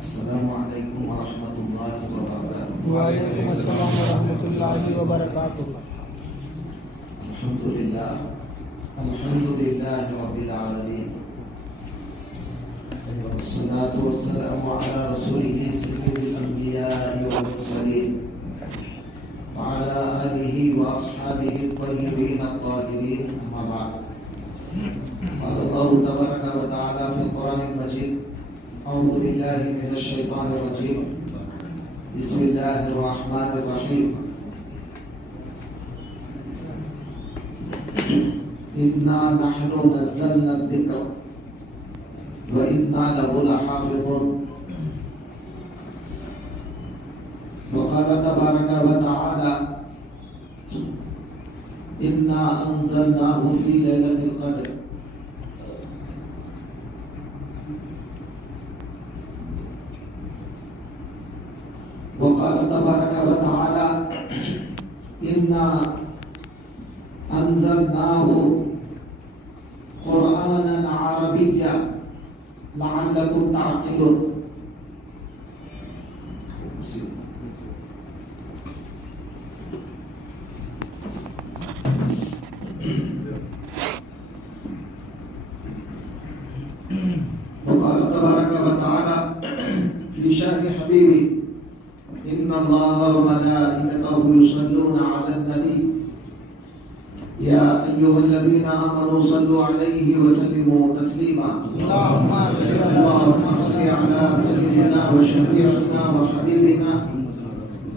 السلام علیکم ورحمۃ اللہ وبرکاتہ. وعلیکم السلام ورحمۃ اللہ وبرکاتہ. الحمدللہ رب العالمین والصلاة والسلام على رسوله سيد الأنبياء والمرسلين وعلى آله وأصحابه الطيبين الطاهرين. أما بعد، قال الله تبارك وتعالى في القرآن المجيد: أعوذ بالله من الشيطان الرجيم، بسم الله الرحمن الرحيم. إنا نحن نزلنا الذكر وإنا له لحافظون. وقال تبارك وتعالى: إنا أنزلناه في ليلة القدر. وقال تبارك وتعالى: إنا أنزلناه قرآنا عربيا لعلكم تعقلون. وقال تبارك وتعالى في شأن حبيبي: إن الله وملائكته يصلون على النبي يا أيها الذين آمنوا صلوا عليه وسلموا تسليما. اللهم صل على سيدنا وشفيعنا وحبيبنا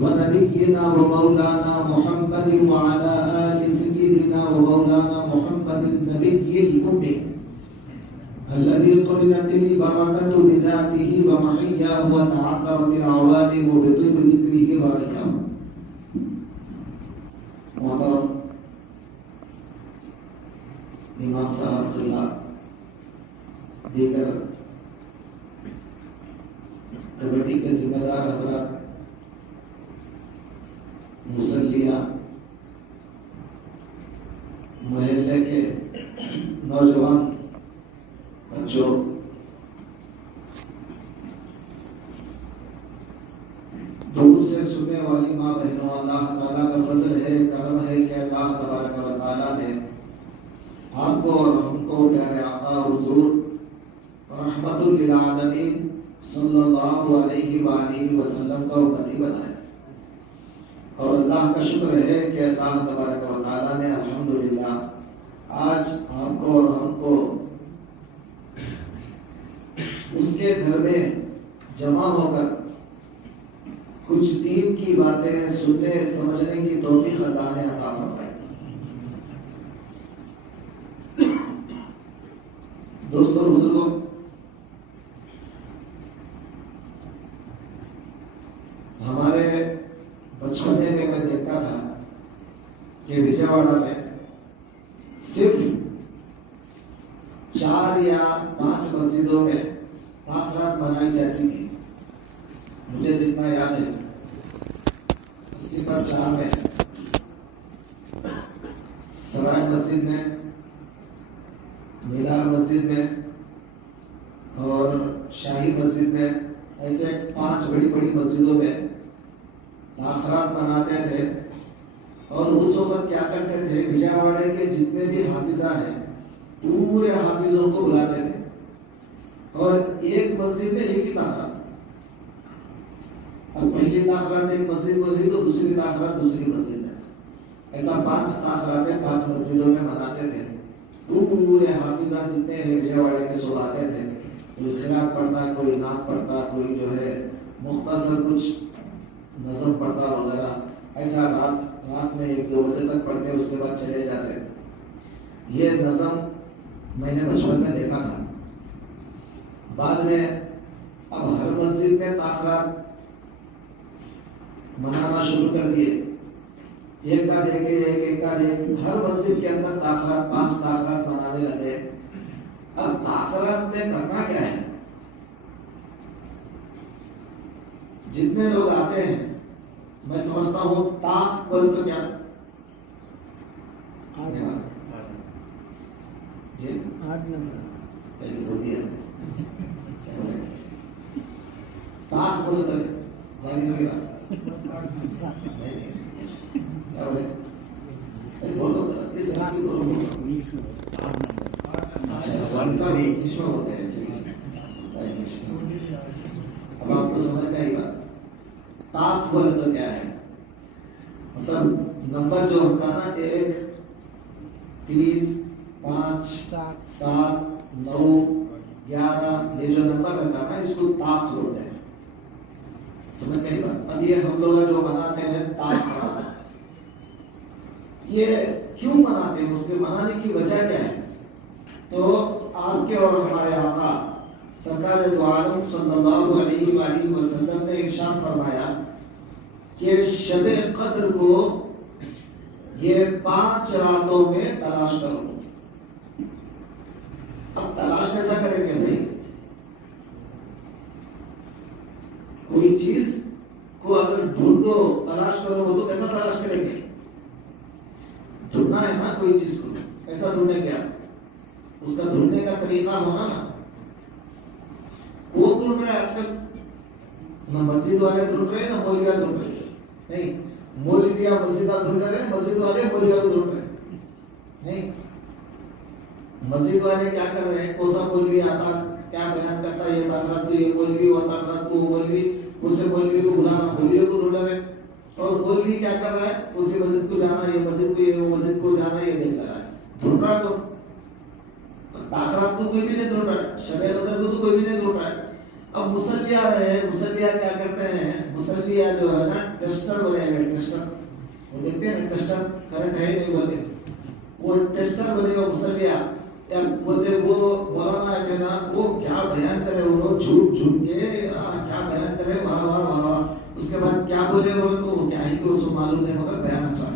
ونبينا ومولانا محمد وعلى آل سيدنا ومولانا محمد النبي الأمي الذي قرنت البركة بذاته ومحياه وتعطرت العوالم بطيب ذكره ورياه. محترم امام صاحب اللہ، دیگر کمیٹی کے ذمہ دار حضرات، مصلیہ، محلے کے نوجوان بچوں، دور سے سننے والی ماں بہنوں، اللہ تعالیٰ کا فضل ہے، کرم ہے کہ اللہ تبارک و تعالیٰ نے آپ کو اور ہم کو پیارے آقا حضور رحمت للعالمین صلی اللہ علیہ وآلہ وسلم کا امتی بنایا. اور اللہ کا شکر ہے کہ اللہ تبارک و تعالیٰ نے الحمدللہ آج آپ کو اور ہم کو اس کے گھر میں جمع ہو کر کچھ دین کی باتیں سننے سمجھنے کی توفیق اللہ نے عطا فرمائی. دوستوں اور بزرگوں، ہمارے بچپنے میں دیکھتا تھا کہ وجے واڑہ میں صرف 4 یا 5 مسجدوں میں تاخیرات منائی جاتی تھی. مجھے جتنا یاد ہے 80/4 میں سرائے مسجد میں، مینار مسجد میں اور شاہی مسجد میں، ایسے 5 بڑی بڑی مسجدوں میں تاخیرات مناتے تھے. اور اس وقت کیا کرتے تھے، وجے واڑے کے جتنے بھی حافظہ ہیں پورے حافظوں کو بلاتے تھے اور ایک مسجد میں ایک ہی تاخیرات. اب پہلی تاخیرات ایک مسجد میں ہوئی تو دوسری تاخیرات دوسری مسجد میں، ایسا 5 تاخیراتیں 5 مسجدوں میں مناتے تھے. پورے حافظہ جتنے ہیں وجے واڑے کے سب آتے تھے. کوئی خیرات پڑھتا، کوئی نعت پڑھتا، کوئی جو ہے مختصر کچھ نظم پڑھتا وغیرہ. ایسا رات میں 1-2 بجے تک پڑھتے، اس کے بعد چلے جاتے. یہ نظم میں نے بچپن میں دیکھا تھا. بعد میں اب ہر مسجد میں تاخیرات منانا شروع کر دیے. ایک کا دیکھ کے ایک کا دیکھ، ہر مسجد کے اندر تاخیرات 5 تاخیرات منانے لگے. اب تاخیرات میں کرنا کیا ہے؟ جتنے لوگ آتے ہیں میں سمجھتا ہوں تاخ بول تو کیا جی 8 نمبر پہلے بول دیا بولے تو جانی لگے گا کیا بولے بولو اس کی بولو اچھا سوال صاحب انگلش میں ہوتے ہیں اب آپ کو سمجھ میں آئی بات طاق بولے تو کیا ہے مطلب نمبر جو ہوتا نا 1 3 5 7 9 11 یہ جو نمبر رہتا ہے نا اس کو طاق بولتے ہیں سمجھ میں آئی بات اب یہ ہم لوگ جو مناتے ہیں طاق رات یہ کیوں مناتے ہیں اس کے منانے کی وجہ کیا ہے تو آپ کے اور ہمارے آقا سرکار دو عالم صلی اللہ علیہ وآلہ وسلم نے ارشاد فرمایا کہ شب قدر کو یہ 5 راتوں میں تلاش کرو اب تلاش کیسا کریں گے بھائی کوئی چیز کو اگر ڈھونڈو تلاش کرو وہ تو کیسا تلاش کریں گے ڈھونڈنا ہے نا کوئی چیز کو ایسا ڈھونڈیں گے آپ اس کا ڈھونڈنے کا طریقہ ہونا نا کون ڈھونڈ رہا ہے آج کل نہ مسجد والے ڈھونڈ رہے ہیں نہ مولویہ ڈھونڈ رہے ہیں نہیں مولویہ مسجدہ ڈھونڈ رہے ہیں مسجد والے مولویہ کو ڈھونڈ رہے ہیں نہیں مسجد والے کیا کر رہے ہیں کوسا مولوی آتا کیا بیان کرتا یہ تاخرات کو یہ مولوی وہ تاخرات کو مولوی اسے مولوی کو بلانا مولویوں کو ڈھونڈ رہے ہیں اور مولوی کیا کر رہا ہے اسی مسجد کو جانا یہ مسجد کو یہ وہ مسجد کو جانا یہ دیکھ رہا ہے ڈھونڈ رہا تو تاخرات کو کوئی بھی نہیں ڈھونڈ رہا ہے شب قدر کو تو کوئی بھی نہیں ڈھونڈ رہا ہے اب مسلیہ رہے مسلیہ کیا کرتے ہیں مسلیہ جو ہے نا ٹیسٹر بنے گا ٹیسٹر وہ دیکھتے ہیں نا ٹیسٹر کرنٹ ہے نہیں بولتے وہ ٹیسٹر بنے گا مسلیہ بولتے وہ مولانا آئے تھے نا وہ کیا بیان کرے انہوں جھوٹ جھوٹ کے کیا بیان کرے واہ واہ واہ واہ اس کے بعد کیا بولے بولے تو وہ کیا ہی کہ اس کو معلوم نہیں مگر بیان اچھا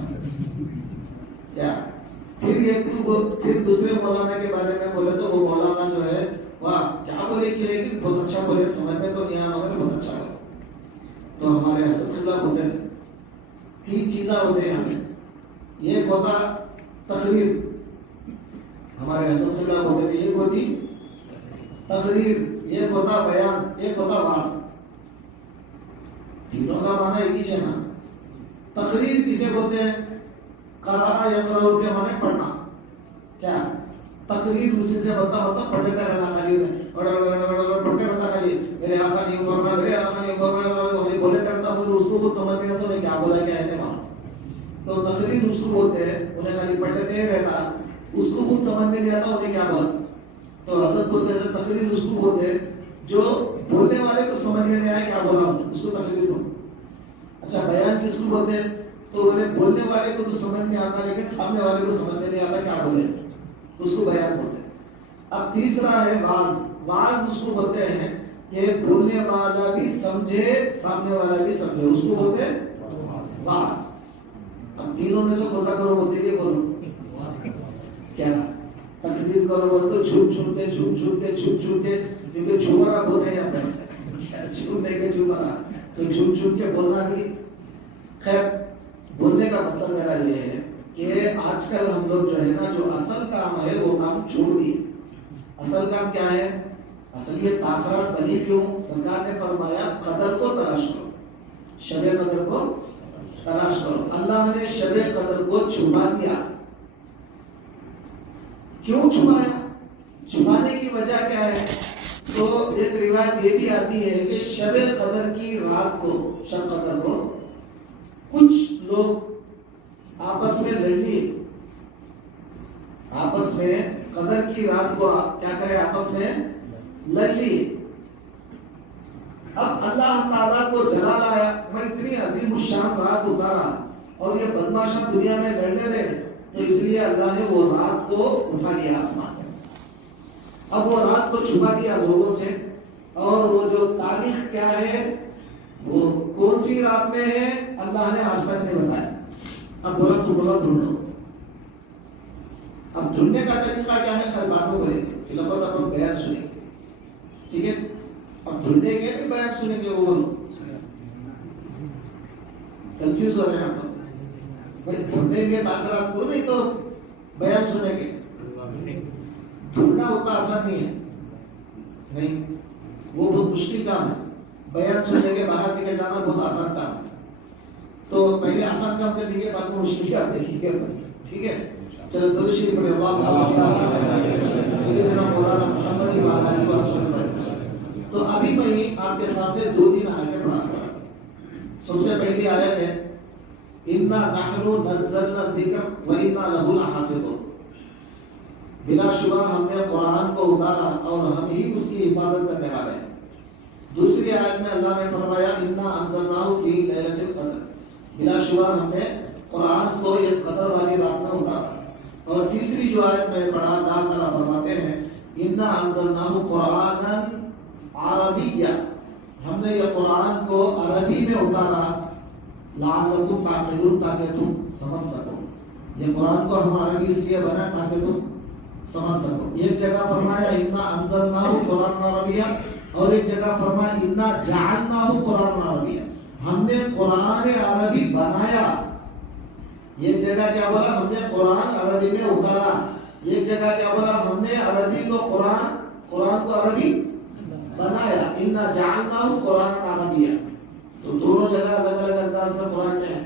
کیا پھر دوسرے مولانا کے بارے میں بولے تو وہ مولانا جو ہے واہ کیا بولے کہ لیکن بہت اچھا بولے سمجھ میں تو نہیں آیا مگر بہت اچھا بولے تو ہمارے حضرت قبلہ بولتے تھے 3 چیزیں ہوتے ہیں ہمیں ایک ہوتا تقریر ہمارے حضرت قبلہ بولتے تھے ایک ہوتی تقریر ایک ہوتا بیان ایک ہوتا واز تینوں کا معنی ایک ہی ہے نا تقریر کسے بولتے ہیں قرأ یقرأ کے معنی پڑھنا کیا تقریر اسی سے بنتا پڑھتے رہنا خالی پڑھتے رہتا خالی میرے آقا نے فرمایا میرے آقا نے فرمایا خالی بولتے رہتا مگر اس کو خود سمجھ نہیں آتا میں کیا بولا کیا ہے وہاں تو تقریر اس کو بولتے ہیں انہیں خالی پڑھتے رہتا اس کو خود سمجھ میں نہیں آتا انہیں کیا بولا تو حضرت بولتے ہیں تقریر اس کو بولتے ہیں جو بولنے والے کو سمجھ میں نہیں آیا کیا بولا اس کو تقریر بولتے اچھا بیان کس کو بولتے ہیں تو بولے بولنے والے کو تو سمجھ میں آتا لیکن سامنے والے کو سمجھ میں نہیں آتا کیا بولے اس کو بیان بولتے ہیں اب تیسرا ہے واز واز اس کو بولتے ہیں کہ بولنے والا بھی سمجھے سامنے والا بھی سمجھے اس کو بولتے ہیں واز اب تینوں میں سے کوسا کرو بولتے کہ بولو کیا تقریر کرو بولتے تو چھوٹ چھوٹ کے کیونکہ جھومرا بولتے ہیں یہاں پر چھوٹنے کے جھومرا تو چھوٹ کے بولنا بھی خیر بولنے کا مطلب میرا یہ ہے کہ آج کل ہم لوگ جو ہے نا جو اصل کام ہے وہ کام چھوڑ دیے اصل کام کیا ہے اصل یہ تاخرات بنی کیوں سرکار نے فرمایا قدر کو تلاش کرو شب قدر کو تلاش کرو اللہ نے شب قدر کو چھپا دیا کیوں چھپایا چھپانے کی وجہ کیا ہے تو ایک روایت یہ بھی آتی ہے کہ شب قدر کی رات کو شب قدر کو کچھ لوگ آپس میں لڑ لیے آپس میں قدر کی رات کو کیا کرے آپس میں لڑ لیے اب اللہ تعالیٰ کو جلال آیا میں اتنی عظیم الشان رات اتارا اور یہ بدماشا دنیا میں لڑنے رہے تو اس لیے اللہ نے وہ رات کو اٹھا لیا آسمان اب وہ رات کو چھپا دیا لوگوں سے اور وہ جو تاریخ کیا ہے وہ کون سی رات میں ہے اللہ نے آج تک نہیں بتایا اب بولا تم بہت ڈھونڈو اب ڈھونڈنے کا طریقہ کیا ہے خیر بعد میں بولیں گے فی الوقت اپن بیان سنیں گے ٹھیک ہے اب ڈھونڈیں گے کہ بیان سنیں گے وہ بولو کنفیوز ہو رہے ہیں آپ ڈھونڈیں گے تاخرات کو نہیں تو بیان سنیں گے ڈھونڈنا اتنا آسان نہیں ہے نہیں وہ بہت مشکل کام ہے بیان سننے کے باہر نکل جانا بہت آسان کام ہے. تو پہلے آسان کام کر لیجیے، بعد میں مشکل کام دیکھیے گا. ٹھیک ہے، چلو درود شریف پڑھیں. اللہم صلی علی سیدنا مولانا محمد و علی آلہ وسلم. تو ابھی میں آپ کے سامنے 2-3 آیتیں پڑھا رہا ہوں. سب سے پہلی آیت ہے اِنَّا نَحْنُ نَزَّلْنَا الذِّكْرَ وَإِنَّا لَهُ لَحَافِظُونَ. بلا شبہ ہم نے قرآن کو اتارا اور ہم ہی اس کی حفاظت کرنے والے ہیں. دوسری آیت میں اللہ نے فرمایا اِنَّا أَنزَلْنَاهُ فِي لَيْلَةِ الْقَدْرِ. بلا شبہ ہم نے قرآن کو ایک قدر والی رات میں اتارا. اور تیسری جو آیت میں پڑھا اللہ تعالیٰ فرماتے ہیں اِنَّا أَنزَلْنَاهُ قُرْآنًا عَرَبِيًّا. ہم نے یہ قرآن کو عربی میں اتارا لعلکم تعقلون، تاکہ تم سمجھ سکو. یہ قرآن کو ہم عربی اس لیے بنا تاکہ تم سمجھ سکو. ایک جگہ فرمایا اِنَّا أَنزَلْنَاهُ قُرْآنًا عَرَبِيًّا، اور ایک جگہ فرمایا اِنَّا جَعَلْنَاهُ قُرْآنًا عَرَبِيًّا. ہم نے قرآن عربی بنایا. ایک جگہ کیا بولا؟ ہم نے قرآن عربی میں اتارا. ایک جگہ کیا بولا؟ ہم نے عربی کو قرآن کو عربی بنایا. اِنَّا جَعَلْنَاهُ قُرْآنًا عَرَبِيًّا. تو دونوں جگہ الگ الگ انداز میں قرآن میں ہے.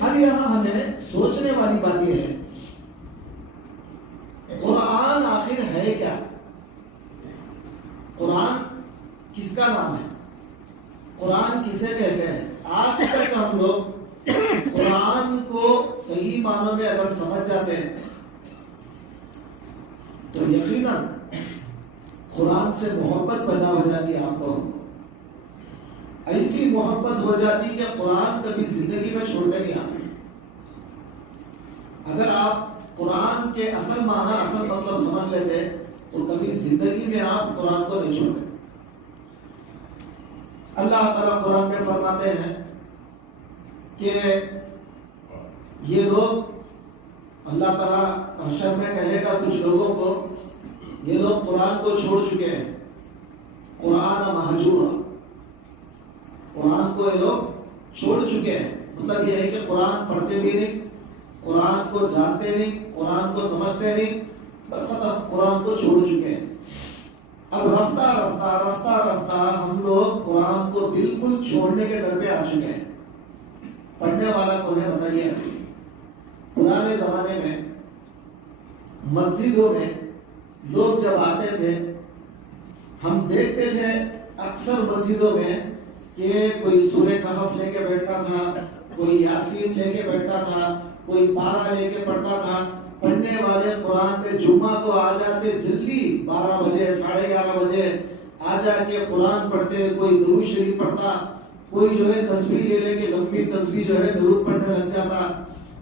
اب یہاں ہمیں سوچنے والی بات یہ ہے قرآن آخر ہے کیا؟ قرآن کس کا نام ہے؟ قرآن کسے کہتے ہیں؟ آج تک ہم لوگ قرآن کو صحیح معنوں میں اگر سمجھ جاتے ہیں تو یقیناً قرآن سے محبت پیدا ہو جاتی ہے. آپ کو ایسی محبت ہو جاتی کہ قرآن کبھی زندگی میں چھوڑتے نہیں آپ. اگر آپ قرآن کے اصل معنی اصل مطلب سمجھ لیتے تو کبھی زندگی میں آپ قرآن کو نہیں چھوڑتے. اللہ تعالیٰ قرآن میں فرماتے ہیں کہ یہ لوگ، اللہ تعالیٰ حشر میں کہے گا کچھ لوگوں کو، یہ لوگ قرآن کو چھوڑ چکے ہیں. قرآن مہجورا، قرآن کو یہ لوگ چھوڑ چکے ہیں. مطلب یہ ہے کہ قرآن پڑھتے بھی نہیں، قرآن کو جانتے نہیں، قرآن کو سمجھتے نہیں، بس ختم، قرآن کو چھوڑ چکے ہیں. اب رفتہ رفتہ رفتہ رفتہ ہم لوگ قرآن کو بالکل چھوڑنے کے در پہ آ چکے ہیں. پڑھنے والا کون ہے بتائیے؟ پرانے زمانے میں مسجدوں میں لوگ جب آتے تھے ہم دیکھتے تھے اکثر مسجدوں میں کہ کوئی سورہ کہف لے کے بیٹھتا تھا، کوئی یاسین لے کے بیٹھتا تھا، کوئی پارا لے کے پڑھتا تھا. پڑھنے والے قرآن پہ جمعہ کو آ جاتے جلدی 12 بجے 11:30 بجے آ جا کے قرآن پڑھتے. کوئی درود شریف پڑھتا، کوئی جو ہے تسبیح لے لے کے لمبی تسبیح جو ہے درود پڑھنے لگ جاتا.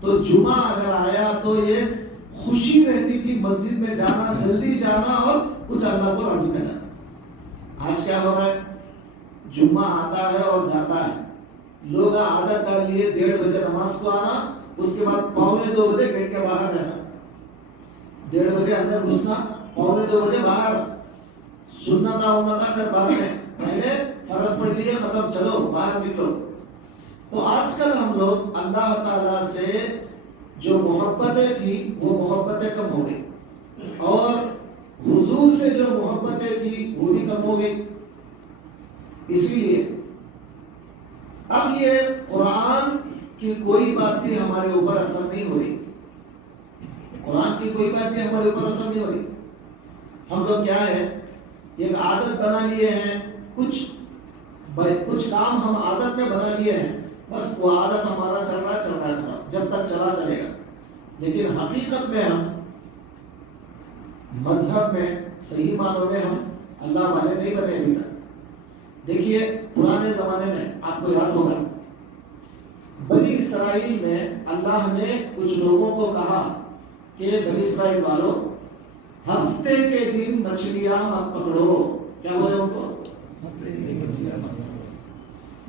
تو جمعہ اگر آیا تو یہ خوشی رہتی تھی مسجد میں جانا، جلدی جانا اور کچھ اللہ کو راضی کرنا. آج کیا ہو رہا ہے؟ جمعہ آتا ہے اور جاتا ہے. لوگ عادت کر لیے 1:30 بجے نماز کو آنا، اس کے بعد 1:45 بجے گیٹ کے باہر رہنا. 1:30 بجے اندر گھسنا، 1:45 بجے باہر. سننا تھا خیر بعد میں، پہلے فرض پڑھ لیے، ختم، چلو باہر نکلو. تو آج کل ہم لوگ اللہ تعالیٰ سے جو محبتیں تھی وہ محبتیں کم ہو گئی، اور حضور سے جو محبتیں تھی وہ بھی کم ہو گئی. اسی لیے اب یہ قرآن کی کوئی بات بھی ہمارے اوپر اثر نہیں ہو رہی. قرآن کی کوئی بات بھی ہمارے اوپر اثر نہیں ہو رہی. ہم لوگ کیا ہے، ایک عادت بنا لیے ہیں، کچھ کام ہم عادت میں بنا لیے ہیں، بس وہ عادت ہمارا چل رہا ہے جب تک چلا چلے گا. لیکن حقیقت میں ہم مذہب میں صحیح معنوں میں ہم اللہ والے نہیں بنے ابھی تک. دیکھیے پرانے زمانے میں آپ کو یاد ہوگا بنی اسرائیل میں اللہ نے کچھ لوگوں کو کہا کہ بنی اسرائیل والوں ہفتے کے دن مچھلیاں مت پکڑو. کیا بولے ان کو؟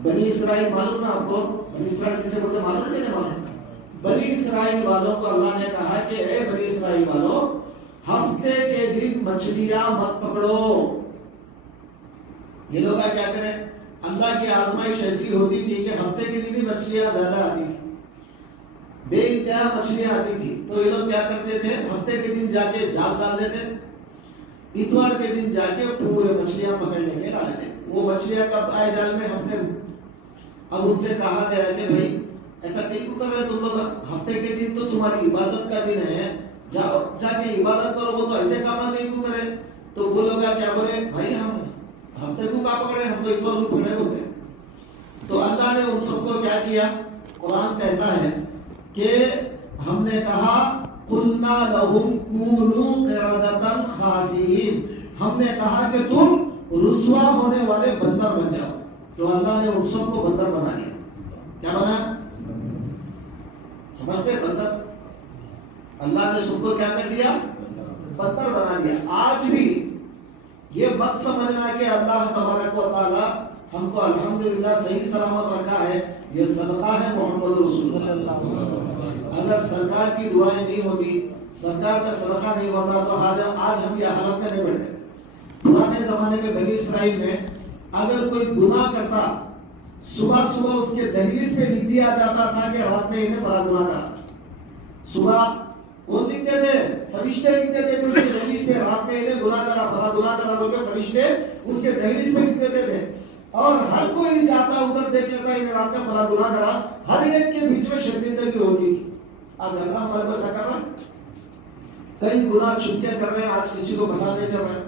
بنی اسرائیل معلوم نا آپ کو؟ بنی اسرائیل کسے بولتے معلوم نہیں معلوم؟ بنی اسرائیل والوں کو اللہ نے کہا کہ اے بنی اسرائیل والوں ہفتے کے دن مچھلیاں مت پکڑو. یہ لوگ کیا کریں؟ اللہ کی آزمائش ایسی ہوتی تھی کہ ہفتے کے دن ہی مچھلیاں زیادہ آتی تھی، بے انتہا مچھلیاں آتی تھی. تو یہ لوگ کیا کرتے تھے؟ ہفتے کے دن جا کے جال ڈال دیتے، اتوار کے دن جا کے پورے مچھلیاں پکڑ لیں گے ڈالے تھے. وہ مچھلیاں کب آئے جال میں؟ ہفتے میں. اب ان سے کہا گیا کہ بھائی ایسا کیوں کر رہے تم لوگ؟ ہفتے کے دن تو تمہاری عبادت کا دن ہے, جاؤ جا کے عبادت کرو. وہ تو ایسے کام کیوں کرے؟ تو وہ لوگ کیا بولے, بھائی ہم ہفتے کو کا پکڑے, ہم تو اتوار کو پکڑے ہوتے. تو اللہ نے ان سب کو کیا کیا؟ قرآن کہتا ہے کہ ہم نے کہا قلنا لهم كونوا قردة خاسئين, ہم نے کہا کہ تم رسوا ہونے والے بندر بن جاؤ. تو اللہ نے ان سب کو بندر بنا دیا. کیا بنا؟ سمجھتے بندر؟ اللہ نے سب کو کیا کر دیا؟ بندر بنا دیا. آج بھی یہ مت سمجھنا کہ اللہ تبارک و تعالی ہم کو الحمدللہ صحیح سلامت رکھا ہے, یہ صدقہ ہے محمد رسول اللہ. اگر سرکار کی دعائیں نہیں ہوتی, سرکار کا صدقہ نہیں ہوتا تو آج ہم یہ حالت میں نہیں بڑھتے. پرانے زمانے میں بنی اسرائیل میں اگر کوئی گناہ کرتا, صبح صبح اس کے دہلیز پہ لکھ دیا جاتا تھا کہ رات میں انہیں فلاں گناہ کرا. صبح کون لکھتے تھے؟ فرشتے لکھتے تھے. تو اس کے دہلیز پہ رات میں انہیں گناہ کرا, فلاں گناہ کرا بول کے فرشتے اس کے دہلیز پہ لکھ دیتے تھے. اور ہر کوئی جاتا ادھر دیکھ لیتا انہیں رات میں فلاں گناہ کرا. ہر ایک کے بیچ میں شرمندگی ہوتی تھی. آج اللہ ہمارے کو ایسا کر رہا ہے, کئی گناہ چھپ کے کر رہے ہیں, آج کسی کو پتا نہیں چل رہا ہے.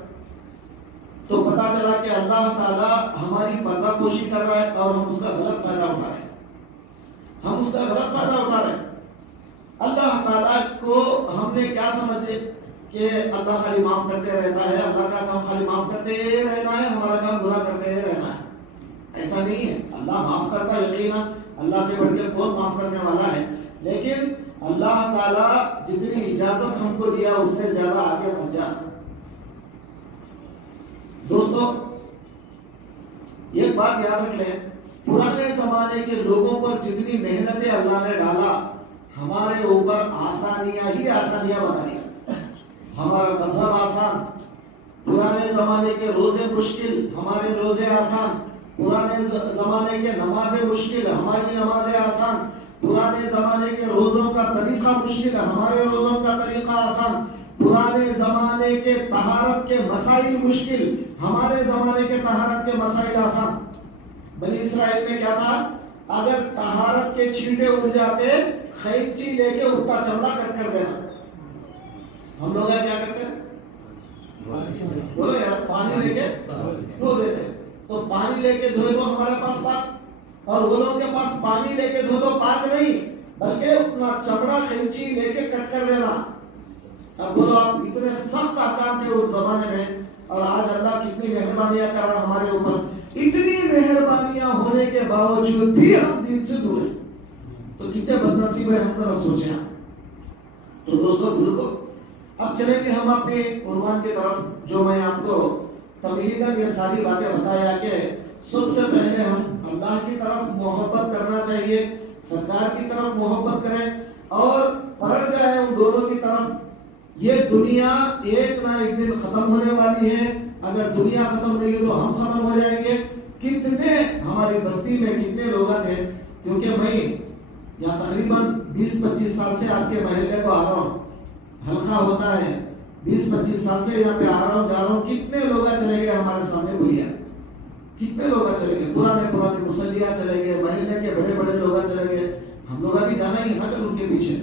تو پتا چلا کہ اللہ تعالیٰ ہماری پردہ پوشی کر رہا ہے اور ہم اس کا غلط فائدہ اٹھا رہے ہیں. ہم اس کا غلط فائدہ اٹھا رہے ہیں. اللہ تعالیٰ کو ہم نے کیا سمجھے کہ اللہ خالی معاف کرتے رہتا ہے, اللہ کا کام خالی معاف کرتے رہنا ہے, ہمارا کام گناہ کرتے رہنا ہے. ایسا نہیں ہے. اللہ معاف کرتا ہے, یقیناً اللہ سے بڑھ کے کون معاف کرنے والا ہے. لیکن اللہ تعالیٰ جتنی اجازت ہم کو دیا اس سے زیادہ آگے بڑھ جا. دوستو ایک بات یاد رکھ لیں, پرانے زمانے کے لوگوں پر جتنی محنتیں اللہ نے ڈالا, ہمارے اوپر آسانیاں ہی آسانیاں بنا دیا. ہمارا مذہب آسان, پرانے زمانے کے روزے مشکل, ہمارے روزے آسان. پرانے زمانے کے نمازیں مشکل, ہماری نمازیں آسان. پرانے زمانے کے روزوں کا طریقہ مشکل, ہمارے روزوں کا طریقہ آسان. پرانے زمانے کے طہارت کے مسائل مشکل, ہمارے زمانے کے طہارت کے مسائل آسان. بنی اسرائیل میں کیا تھا؟ اگر طہارت کے چھینٹے اڑ جاتے, خیچی لے کے اس کا چمڑا کٹ کر دینا. ہم لوگ کیا کرتے ہیں؟ بولو یار, پانی لے کے دھو دیتے. تو پانی لے کے دھوئے تو ہمارے پاس پاک, اور وہ لوگ کے پاس پانی لے کے دھو تو پاک نہیں, بلکہ اپنا چمڑا خینچی لے کے کٹ کر دینا. اب بولو آپ, اتنے سخت احکام تھے اس زمانے میں, اور آج اللہ کتنی مہربانیاں کر رہا ہمارے اوپر. اتنی مہربانیاں ہونے کے باوجود بھی ہم دین سے دور ہیں. تو کتنے بدنصیب ہیں ہم, ذرا سوچیں. تو دوستو بزرگو, اب چلیں گے ہم اپنے عنوان کی طرف, جو میں آپ کو تمہیداً یہ ساری باتیں بتایا کہ سب سے پہلے ہم اللہ کی طرف محبت کرنا چاہیے, سرکار کی طرف محبت کریں, اور پڑھ جائیں ان دونوں کی طرف. یہ دنیا ایک نہ ایک دن ختم ہونے والی ہے. اگر دنیا ختم نہیں ہے تو ہم ختم ہو جائیں گے. کتنے ہماری بستی میں کتنے لوگ ہیں, کیونکہ میں یہاں تقریباً 20-25 سال سے آپ کے محلے کو آ رہا ہوں, حلقہ ہوتا ہے, 20-25 سال سے یہاں پہ آ رہا ہوں جا رہا ہوں. کتنے لوگ چلے گئے ہمارے سامنے, بولیے کتنے لوگ چلے گئے. پرانے مسلیہ چلے گئے, محلے کے بڑے بڑے لوگ چلے گئے. ہم لوگ بھی جانا ہی ہے ان کے پیچھے,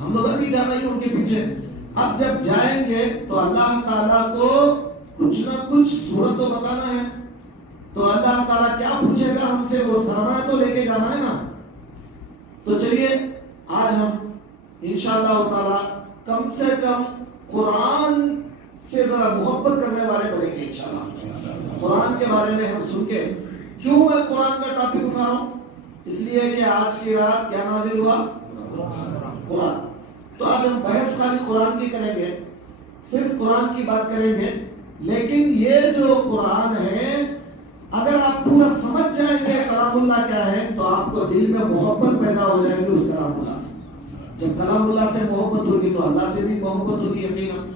ہم لوگ بھی جانا ہی ان کے پیچھے. اب جب جائیں گے تو اللہ تعالیٰ کو کچھ نہ کچھ صورت تو بتانا ہے. تو اللہ تعالیٰ کیا پوچھے گا ہم سے, وہ سرمایہ تو لے کے جانا ہے نا. تو چلیے آج ہم انشاءاللہ تعالیٰ کم سے کم قرآن سے ذرا محبت کرنے والے بنیں گے انشاءاللہ. قرآن کے بارے میں ہم سن کے, کیوں میں قرآن کا ٹاپک اٹھا رہا ہوں, اس لیے کہ آج کی رات کیا نازل ہوا؟ قرآن. تو آج ہم بحث خالی قرآن کی کریں گے, صرف قرآن کی بات کریں گے. لیکن یہ جو قرآن ہے, اگر آپ پورا سمجھ جائیں گے کلام اللہ کیا ہے, تو آپ کو دل میں محبت پیدا ہو جائے گی اس کلام اللہ سے. جب کلام اللہ سے محبت ہوگی تو اللہ سے بھی محبت ہوگی یقیناً.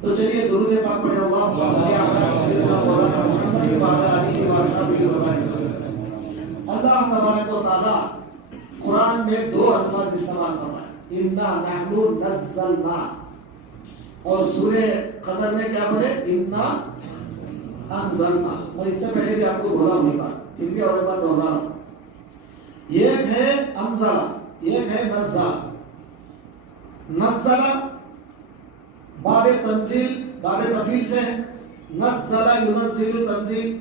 تو چلیے درود پاک پڑھیں. اللہم صلی علی سیدنا مولانا محمد وعلی آلہ وصحبہ وسلم. اللہ تبارک و تعالی قرآن میں 2 الفاظ استعمال فرمائے, انا نحن نزلنا, اور سورہ قدر میں کیا پڑھے؟ انا انزلنا. میں اس سے پہلے بھی آپ کو بولا ہوئی بات، پھر بھی اور ایک بار دوہرا رہا ہوں. ایک ہے انزلہ، ایک ہے نزل. نزل باب تنزیل، باب تفعیل سے ہے. نزل ینزل تنزیل،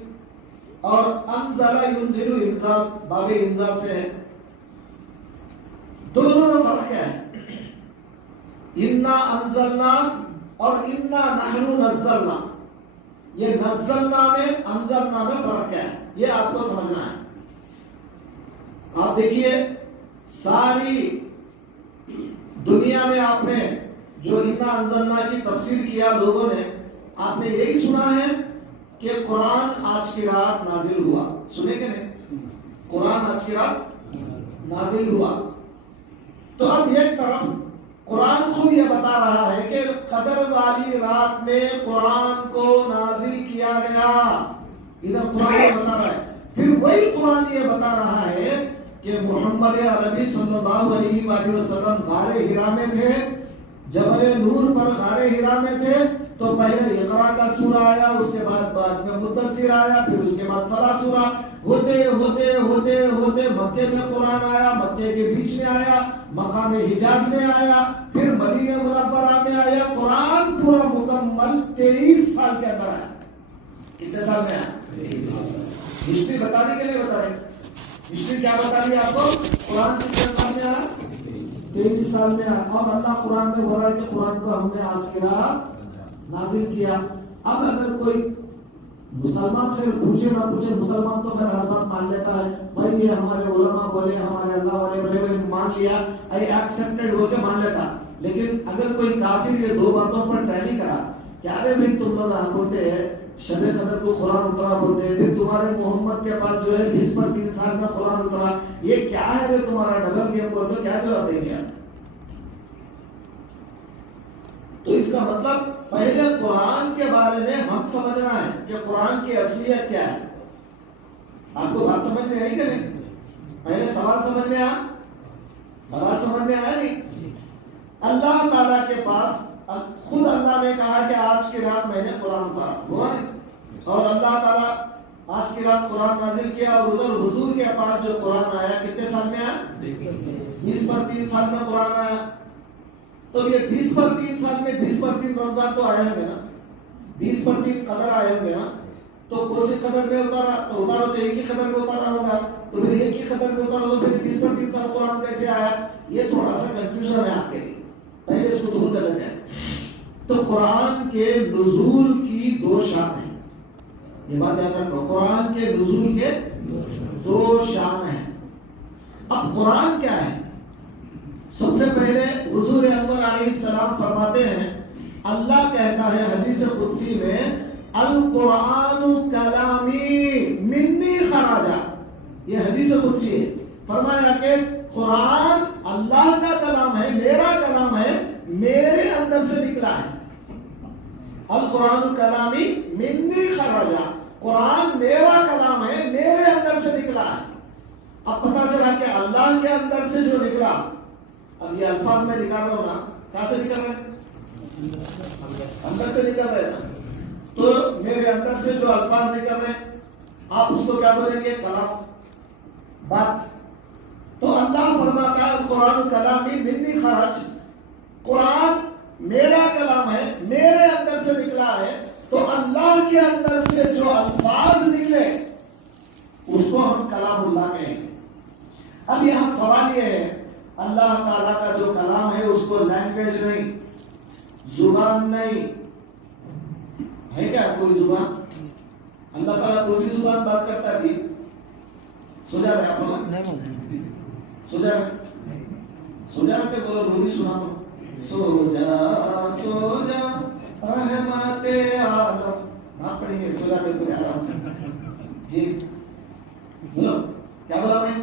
اور انزل ینزل انزال، باب انزال سے ہے. دونوں میں فرق کیا ہے؟ انا انزلنا اور انا نحن نزلنا. یہ نزلنا میں انزلنا میں فرق کیا ہے یہ آپ کو سمجھنا ہے. آپ دیکھیے ساری دنیا میں آپ نے جو انا انزلنا کی تفسیر کیا لوگوں نے، آپ نے یہی سنا ہے کہ قرآن آج کی رات نازل ہوا. سنے کہ نہیں؟ قرآن آج کی رات نازل ہوا. تو اب ایک طرف قرآن خود یہ بتا رہا ہے کہ قدر والی رات میں قرآن کو نازل کیا گیا. ادھر قرآن یہ بتا رہا ہے. پھر وہی قرآن یہ بتا رہا ہے کہ محمد عربی صلی اللہ علیہ وآلہ وسلم غار حرا میں تھے، جبل نور پر غار حرا میں تھے. تو پہلے اقرا کا سورہ آیا، اس کے بعد میں مدثر آیا، پھر اس کے بعد فلا سورہ. ہوتے ہوتے ہوتے ہوتے مکے میں قرآن آیا، مکے کے بیچ میں آیا، مقام حجاز میں آیا، پھر مدینہ منورہ میں آیا. قرآن پورا مکمل 23 سال کے اندر آیا. کتنے سال میں آیا؟ ہسٹری بتا رہی کہ نہیں بتا رہی؟ ہسٹری کیا بتا رہی ہے آپ کو؟ قرآن کتنے سال میں آیا؟ 23 سال میں آیا. اور اللہ قرآن میں بول رہا ہے کہ قرآن کو ہم نے آج کی رات نازل کیا. اب اگر کوئی مسلمان خیر پوچھے نہ پوچھے، مسلمان تو خیر ہر بات مان لیتا ہے. بھائی یہ ہمارے علماء بولے، ہمارے اللہ والے بڑے بڑے مان لیا، اے ایکسپٹڈ ہو کے مان لیتا. لیکن اگر کوئی کافر یہ دو باتوں پر ٹیلی کرا کہ ارے بھائی تم لوگ بولتے ہیں شب قدر کو قرآن اترا بولتے ہیں، پھر تمہارے محمد کے پاس جو ہے 20 پر 3 سال میں قرآن اترا، یہ کیا ہے تمہارا ڈبل گیم بولتے، کیا جواب دیں گے؟ تو اس کا مطلب پہلے قرآن کے بارے میں ہم سمجھنا ہے کہ قرآن کی اصلیت کیا ہے. آپ کو بات سمجھ میں آئی کہ نہیں؟ پہلے سوال سمجھ میں آیا؟ سوال سمجھ میں آیا نہیں؟ اللہ تعالیٰ کے پاس خود اللہ نے کہا کہ آج کی رات میں نے قرآن اتارا، ہوا نہیں؟ اور اللہ تعالیٰ آج کی رات قرآن نازل کیا، اور ادھر حضور کے پاس جو قرآن آیا کتنے سال میں آیا؟ 20 پر 3 سال میں قرآن آیا. تو یہ 20 پر 3 سال میں 20 پر 3 رمضان تو آئے ہوں گے نا، 20 پر 3 قدر آئے ہوں گے نا. تو کون سی قدر میں اتارا؟ تو اتارا تو ایک ہی قدر میں اتارا ہوگا. تو پھر ایک ہی قدر میں اتارا تو پھر 20 پر 3 سال قرآن کیسے آیا؟ یہ تھوڑا سا کنفیوژن ہے آپ کے لیے، پہلے اس کو دور کر لیتے ہیں. تو قرآن کے نزول کی 2 شان ہیں. یہ بات یاد رکھو، قرآن کے نزول کے 2 شان ہیں. اب قرآن کیا ہے؟ سب سے پہلے حضور انور علیہ السلام فرماتے ہیں، اللہ کہتا ہے حدیث قدسی میں، القرآن کلامی منی خراجا. یہ حدیث قدسی ہے. فرمایا کہ قرآن اللہ کا کلام ہے، میرا کلام ہے، میرے اندر سے نکلا ہے. القرآن کلامی منی خراجا، قرآن میرا کلام ہے، میرے اندر سے نکلا ہے. اب پتا چلا کہ اللہ کے اندر سے جو نکلا، اب یہ الفاظ میں نکال رہا ہوں نا، کہاں سے نکل رہے ہیں؟ اندر سے نکل رہے ہیں نا. تو میرے اندر سے جو الفاظ نکل رہے ہیں، آپ اس کو کیا بولیں گے؟ کلام، بات. تو اللہ فرماتا ہے قرآن کلامی منی خرج، قرآن میرا کلام ہے، میرے اندر سے نکلا ہے. تو اللہ کے اندر سے جو الفاظ نکلے اس کو ہم کلام اللہ کہیں. اب یہاں سوال یہ ہے، اللہ تعالیٰ کا جو کلام ہے اس کو لینگویج نہیں، زبان نہیں ہے. کیا کوئی زبان؟ اللہ تعالیٰ کون سی زبان بات کرتا ہے؟ جی سو جا رہے آپ لوگ؟ سو جا رہے؟ سو جا رہے؟ بولو لوگ سنا دو. سو جا رحمت عالم. ہاں پڑھیں گے، سو جاتے کوئی آرام سے. جی بولو کیا بولا میں؟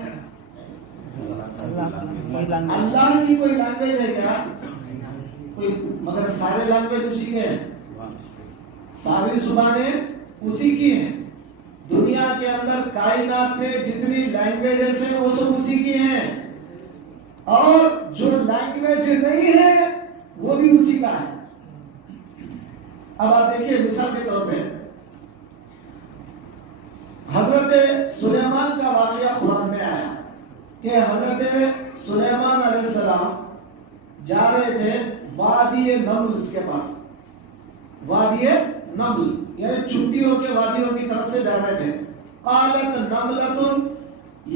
اللہ کی کوئی لینگویج ہے کیا؟ کوئی، مگر سارے لینگویج اسی کے ہیں، ساری زبانیں اسی کی ہیں. دنیا کے اندر کائنات میں جتنی لینگویجز ہیں وہ سب اسی کی ہیں، اور جو لینگویج نہیں ہے وہ بھی اسی کا ہے. اب آپ دیکھیے مثال کے طور پہ حضرت سلیمان کا واقعہ قرآن میں آیا کہ حضرت سلیمان علیہ السلام جا رہے تھے وادی نمل کے پاس، وادی نمل یعنی چٹیوں کے وادیوں کی طرف سے جا رہے تھے. قالت نملۃ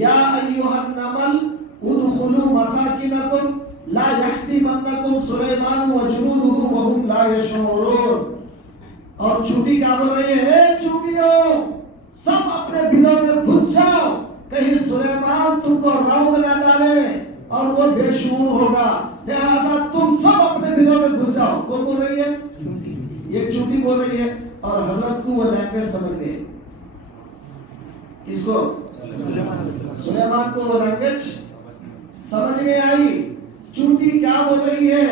یا ایھا النمل ادخلوا مساکنکم لا یحطمنکم سلیمان وجنودہ وهم لا یشعرون. اور چوٹی کیا بول رہی ہے؟ اے چوٹیوں سب اپنے بلوں میں گھس جاؤ، کہیں سلیمان تم کو روند نہ ڈالے اور وہ بے شعور ہوگا، لہذا تم سب اپنے بلوں میں گھس جاؤ. کون بول رہی ہے؟ یہ چوٹی بول رہی ہے. اور حضرت کو وہ لینگویج سمجھ گئے. کس کو؟ سلیمان کو وہ لینگویج سمجھ میں آئی. چوٹی کیا بول رہی ہے؟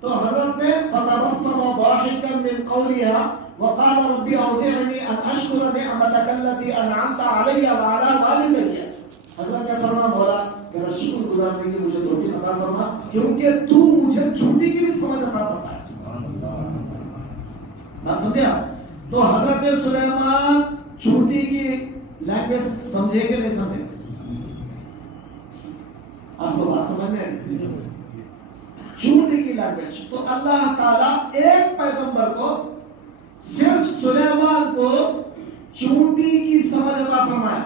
تو حضرت نے فتبسم ضاحكا من قولها وقال ربي اوزعني ان اشكر نعمتك التي انعمت علي وعلى والدي. حضرت نے فرمایا مولا تیرا شکر گزارنے کی مجھے توفیق عطا فرما کیونکہ تو مجھے چوٹی کی بھی سمجھ عطا فرمایا. بات سمجھا؟ تو حضرت سلیمان چوٹی کی لینگویج سمجھے کہ نہیں سمجھے؟ آپ کو بات سمجھ میں آئی؟ چوٹی کی لینگویج. تو اللہ تعالیٰ ایک پیغمبر کو صرف سلیمان کو چوٹی کی سمجھ عطا فرمایا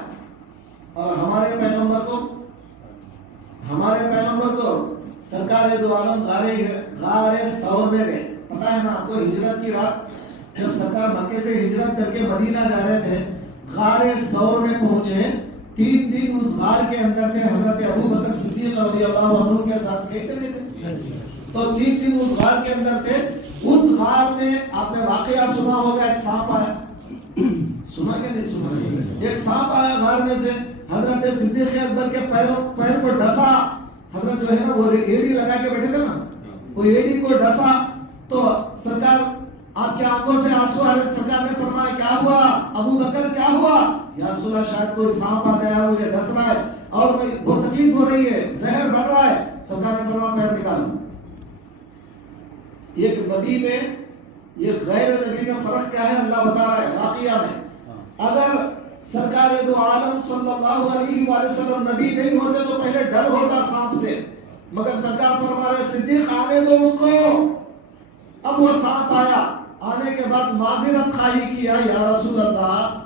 اور ہمارے پیغمبر کو سرکار دو عالم غار ثور میں گئے. پتا ہے نا آپ کو ہجرت کی رات جب سرکار مکے سے ہجرت کر کے مدینہ جا رہے تھے، غار ثور میں پہنچے. 3 دن اس غار کے اندر تھے. حضرت ابو بکر صدیق رضی اللہ عنہ کے ساتھ گئے تھے. تو 3 دن اس غار کے اندر تھے. اس غار میں آپ نے واقعہ سنا ہوگا، ایک سانپ آیا. سنا کہ نہیں سنا؟ ایک سانپ آیا غار میں سے، حضرت صدیق اکبر کے پیر کو ڈسا. حضرت جو ہے نا وہ ایڑی لگا کے بیٹھے تھے نا، وہ ایڑی کو ڈسا تو سرکار آپ کی آنکھوں سے آنسو آ رہے. سرکار نے فرمایا کیا ہوا ابو بکر، کیا ہوا؟ یا رسول اللہ شاید کوئی سانپ آ گیا ہے، مجھے ڈس رہا ہے اور بہت تکلیف ہو رہی ہے، زہر بڑھ رہا ہے. سرکار نے فرمایا پیر نکالو. ایک نبی میں یہ غیر نبی میں فرق کیا ہے اللہ بتا رہا ہے واقعہ میں. اگر سرکار دو عالم صلی اللہ علیہ وآلہ وسلم نبی نہیں ہوتے تو پہلے ڈر ہوتا سانپ سے، مگر سرکار فرما رہے صدیق آنے دو اس کو. اب وہ سانپ آیا، آنے کے بعد معذرت خواہی کیا، یا رسول اللہ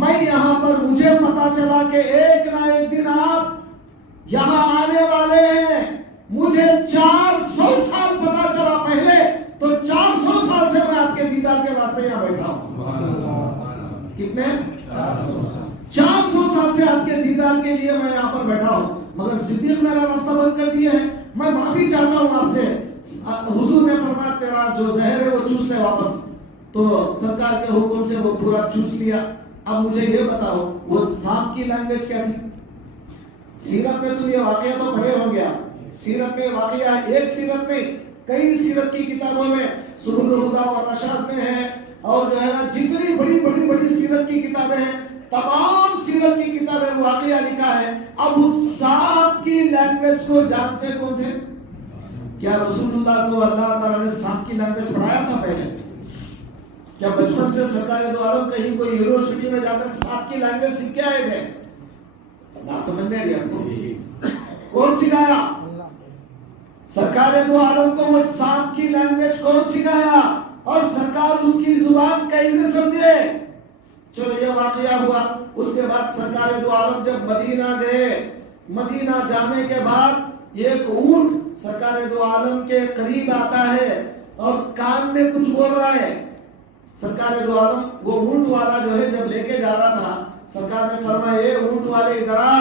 میں یہاں پر مجھے پتا چلا کہ ایک نہ ایک دن آپ یہاں آنے والے ہیں. مجھے 400 سال پتا چلا پہلے، تو 400 سال سے میں آپ کے دیدار کے واسطے یہاں بیٹھا ہوں. کتنے؟ 400 سال سے آپ کے دیدار کے لیے میں یہاں پر بیٹھا ہوں، مگر صدیق میرا راستہ بند کر دیا ہے. میں معافی چاہتا ہوں آپ سے. حضور نے فرمایا تیرا جو زہر ہے وہ چوس لے واپس. تو سرکار کے حکم سے وہ پورا چوس لیا. اب مجھے یہ بتاؤ وہ سانپ کی لینگویج کیا تھی؟ سیرت میں تم یہ واقعہ تو پڑھے ہوں گے. سیرت میں واقعہ ایک سیرت نہیں، کئی سیرت کی کتابوں میں، سبل الہدی والرشاد میں ہے، اور جو ہے نا جتنی بڑی سیرت کی کتابیں ہیں، تمام سیرت کی کتابیں میں واقعہ لکھا ہے. اب اس سانپ کی لینگویج کو جانتے کون تھے؟ کیا رسول اللہ کو اللہ تعالیٰ نے سانپ کی لینگویج پڑھایا تھا پہلے؟ کیا بچپن سے سرکار دو عالم کہیں کوئی یونیورسٹی میں جا کر سانپ کی لینگویج سیکھ کے آئے تھے؟ بات سمجھ میں آ رہی آپ کو؟ کون سکھایا؟ سرکار دو عالم کو وہ سانپ کی لینگویج کون سکھایا؟ اور سرکار اس کی زبان کیسے سمجھے؟ چلو یہ واقعہ ہوا. اس کے بعد سرکار دو عالم جب مدینہ گئے، مدینہ جانے کے بعد ایک اونٹ سرکار دو عالم کے قریب آتا ہے اور کان میں کچھ بول رہا ہے. سرکار دو عالم وہ اونٹ والا جو ہے جب لے کے جا رہا تھا، سرکار نے فرمایا اے اونٹ والے ادھر آ،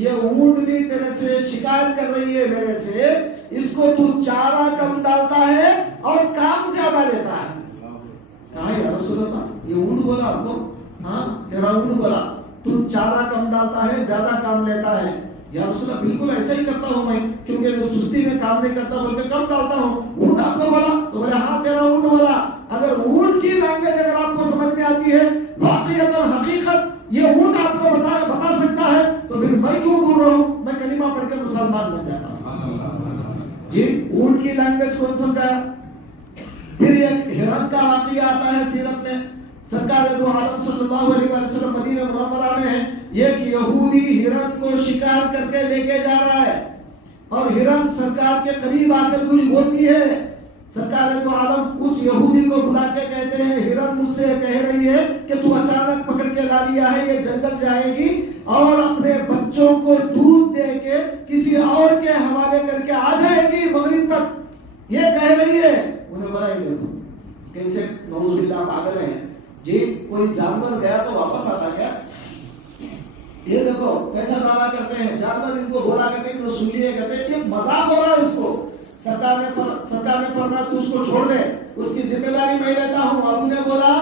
یہ اونٹنی تیرے سے شکایت کر رہی ہے میرے سے، اس کو تو چارہ کم ڈالتا ہے اور کام زیادہ لیتا ہے. کہا یا رسول اللہ یہ اونٹ بولا آپ کو؟ ہاں تیرا اونٹ بولا تو چارہ کم ڈالتا ہے، زیادہ کام لیتا ہے. یا رسول اللہ بالکل ایسا ہی کرتا ہوں میں، کیونکہ جو سستی میں کام نہیں کرتا بول کے کم ڈالتا ہوں. اونٹ آپ کو بولا تو بولے ہاں تیرا اونٹ بولا. اگر اونٹ کی لینگویج اگر آپ کو سمجھ میں آتی ہے، واقعیت اور حقیقت یہ اونٹ آپ کو بتا سکتا ہے، تو پھر میں کیوں بول رہا ہوں؟ میں کلمہ پڑھ کے مسلمان بن جاتا ہوں. جی اونٹ کی لینگویج کون سمجھایا؟ پھر ایک واقعہ آتا ہے سیرت میں، سرکار دو عالم صلی اللہ علیہ وسلم مدینہ منورہ میں ہے، ایک یہودی ہرن کو شکار کر کے لے کے جا رہا ہے اور ہرن سرکار کے قریب آ کر کچھ بولتی ہے، سرکار دو عالم اس یہودی کو بلا کے کہتے ہیں ہرن مجھ سے کہہ رہی ہے کہ تو اچانک پکڑ کے لا لیا ہے، یہ جنگل جائے گی اور اپنے بچوں کو دودھ دے کے کسی اور کے حوالے کر کے آ جائے گی مغرب تک، یہ کہہ رہی ہے۔ انہیں بولا یہ دیکھو کیسے نعوذ باللہ پاگل ہیں جی، کوئی جانور گیا تو واپس آتا کیا؟ یہ دیکھو کیسا دعویٰ کرتے ہیں، جانور ان کو بولا کرتے ہیں، سن لیے کہتے ہیں یہ مذاق ہو رہا ہے اس کو۔ سرکار نے فرمایا تو اس کو چھوڑ دے، اس کی ذمہ داری میں لیتا ہوں۔ ابو نے بولا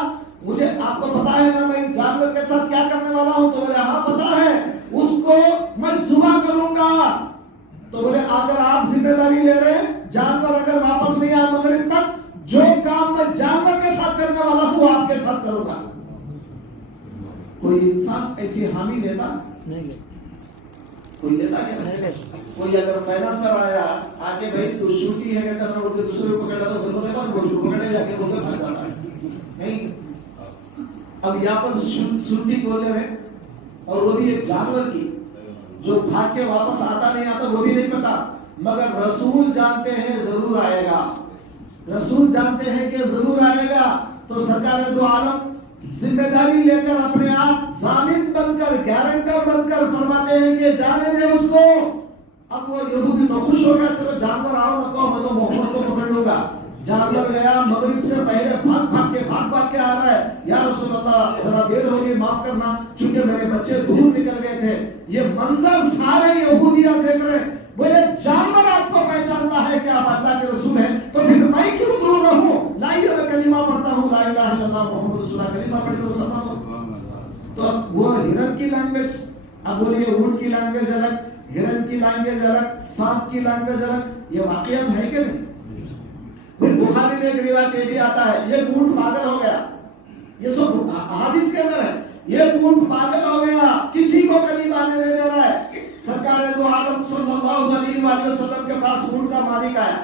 مجھے آپ کو پتا ہے نا میں اس جانور کے ساتھ کیا کرنے والا ہوں؟ تو بولے ہاں پتا ہے، اس کو میں ذبح کروں گا۔ تو بولے اگر آپ ذمہ داری لے رہے ہیں، جانور اگر واپس نہیں آیا مغرب تک، جو کام میں جانور کے ساتھ کرنے والا ہوں آپ کے ساتھ کروں گا۔ کوئی انسان ایسی حامی لیتا نہیں، کوئی لیتا کیا نہیں؟ کوئی اگر فائنانسر آیا آگے بھائی تو شوٹی ہے کہتا میں بولتے دوسرے کو پکڑ لاتا ہوں، کہتا وہ شوٹ پکڑے جا کے بولتے بھاگ جاتا ہے نہیں۔ اب یہاں پر شوٹی کو لے رہے اور وہ بھی ایک جانور کی جو بھاگ کے واپس آتا نہیں آتا وہ بھی نہیں پتا، مگر رسول جانتے ہیں ضرور آئے گا، رسول جانتے ہیں کہ ضرور آئے گا۔ تو سرکار دو عالم ذمہ داری لے کر اپنے آپ ضامن بن کر گارنٹر بن کر فرماتے ہیں کہ جانے دے اس کو۔ اب وہ یہودی تو خوش ہو گیا، چلو جانور آؤ نہ کہو میں تو محمد کو پکڑ لوں گا۔ جانور گیا مغرب سے پہلے بھاگ کے آ رہا ہے، یا رسول اللہ ذرا دیر ہو گئی معاف کرنا چونکہ میرے بچے دور نکل گئے تھے۔ یہ منظر سارے یہودیاں دیکھ رہے ہیں، بولے جانور آپ کو پہچانتا ہے کہ آپ اللہ کے رسول ہیں تو پھر میں کیوں دور رہوں؟ لائیے میں کلمہ پڑھتا ہوں، لا الہ الا اللہ محمد رسول اللہ، کلمہ پڑھ کے مسلمان ہو۔ تو اب وہ ہرن کی لینگویج، اب بولیے اونٹ کی لینگویج الگ، ہرن کی لینگویج الگ، سانپ کی لینگویج الگ، یہ واقعات ہے کہ نہیں؟ پھر بخاری میں ایک روایت یہ بھی آتا ہے یہ اونٹ پاگل ہو گیا، یہ سب حدیث کے اندر ہے، یہ اونٹ پاگل ہو گیا کسی کو قریب آنے نہیں دے رہا ہے۔ سرکار دو عالم صلی اللہ علیہ وآلہ وسلم کے پاس اونٹ کا مالک آیا،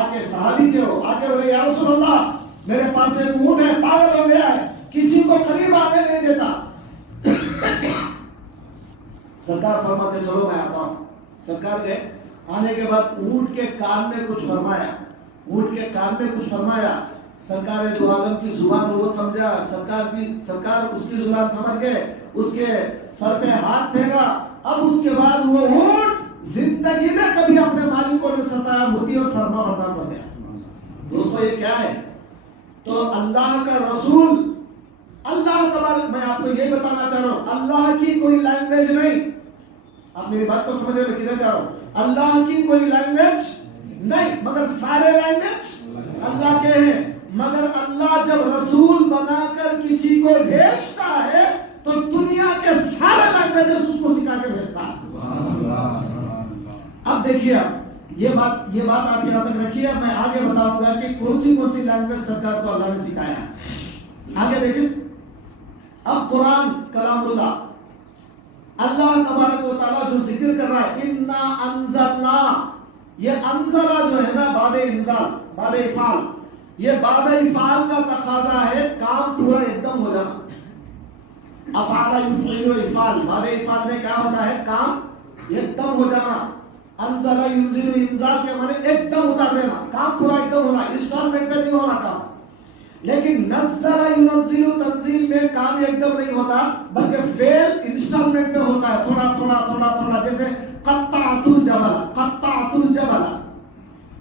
آگے صحابی تھے وہ، آگے بولے یا رسول اللہ میرے پاس ایک اونٹ ہے پاگل ہو گیا ہے کسی کو قریب آنے نہیں دیتا۔ سرکار فرماتے چلو میں آتا ہوں۔ سرکار گئے، آنے کے بعد اونٹ کے کان میں کچھ فرمایا، اونٹ کے کان میں کچھ فرمایا، سرکار دو عالم کی زبان وہ سمجھا، سرکار اس کی زبان سمجھ گئے، اس کے سر پہ ہاتھ پھیرا۔ اب اس کے بعد وہ اونٹ زندگی میں کبھی اپنے مالک کو نہیں ستایا، مطیع اور فرما بردار بن گیا۔ دوستو یہ کیا ہے؟ تو اللہ کا رسول، اللہ تبارک، میں آپ کو یہ بتانا چاہ رہا ہوں اللہ کی کوئی لینگویج نہیں، آپ میری بات کو سمجھے میں کدھر جا رہا ہوں، اللہ کی کوئی لینگویج نہیں، مگر سارے لینگویج اللہ کے ہیں۔ مگر اللہ جب رسول بنا کر کسی کو بھیجتا ہے تو دنیا کے سارے لینگویجز اس کو سکھا کے بھیجتا ہے۔ اب دیکھیے یہ بات آپ یہاں تک رکھیے، میں آگے بتاؤں گا کہ کون سی لینگویج سرکار کو اللہ نے سکھایا۔ آگے دیکھیں، اب قرآن کلام اللہ تبارک و تعالیٰ جو ذکر کر رہا ہے انا انزلنا، یہ انزلہ جو ہے نا باب انزال، باب افعال، یہ باب افعال کا تقاضا ہے کام پورا ایک دم ہو جانا۔ افعال یفعل افعال، باب افعال میں کیا ہوتا ہے؟ کام ایک دم ہو جانا۔ انزل ينزل انزال کے معنی ایک دم اتار دینا، کام پورا ایک دم ہونا، انسٹالمنٹ میں نہیں ہونا کام۔ لیکن نزل ينزل تنزیل میں کام ایک دم نہیں ہوتا بلکہ فعل انسٹالمنٹ میں ہوتا ہے، تھوڑا تھوڑا تھوڑا تھوڑا، جیسے قطعت الجبل، قطعت الجبل،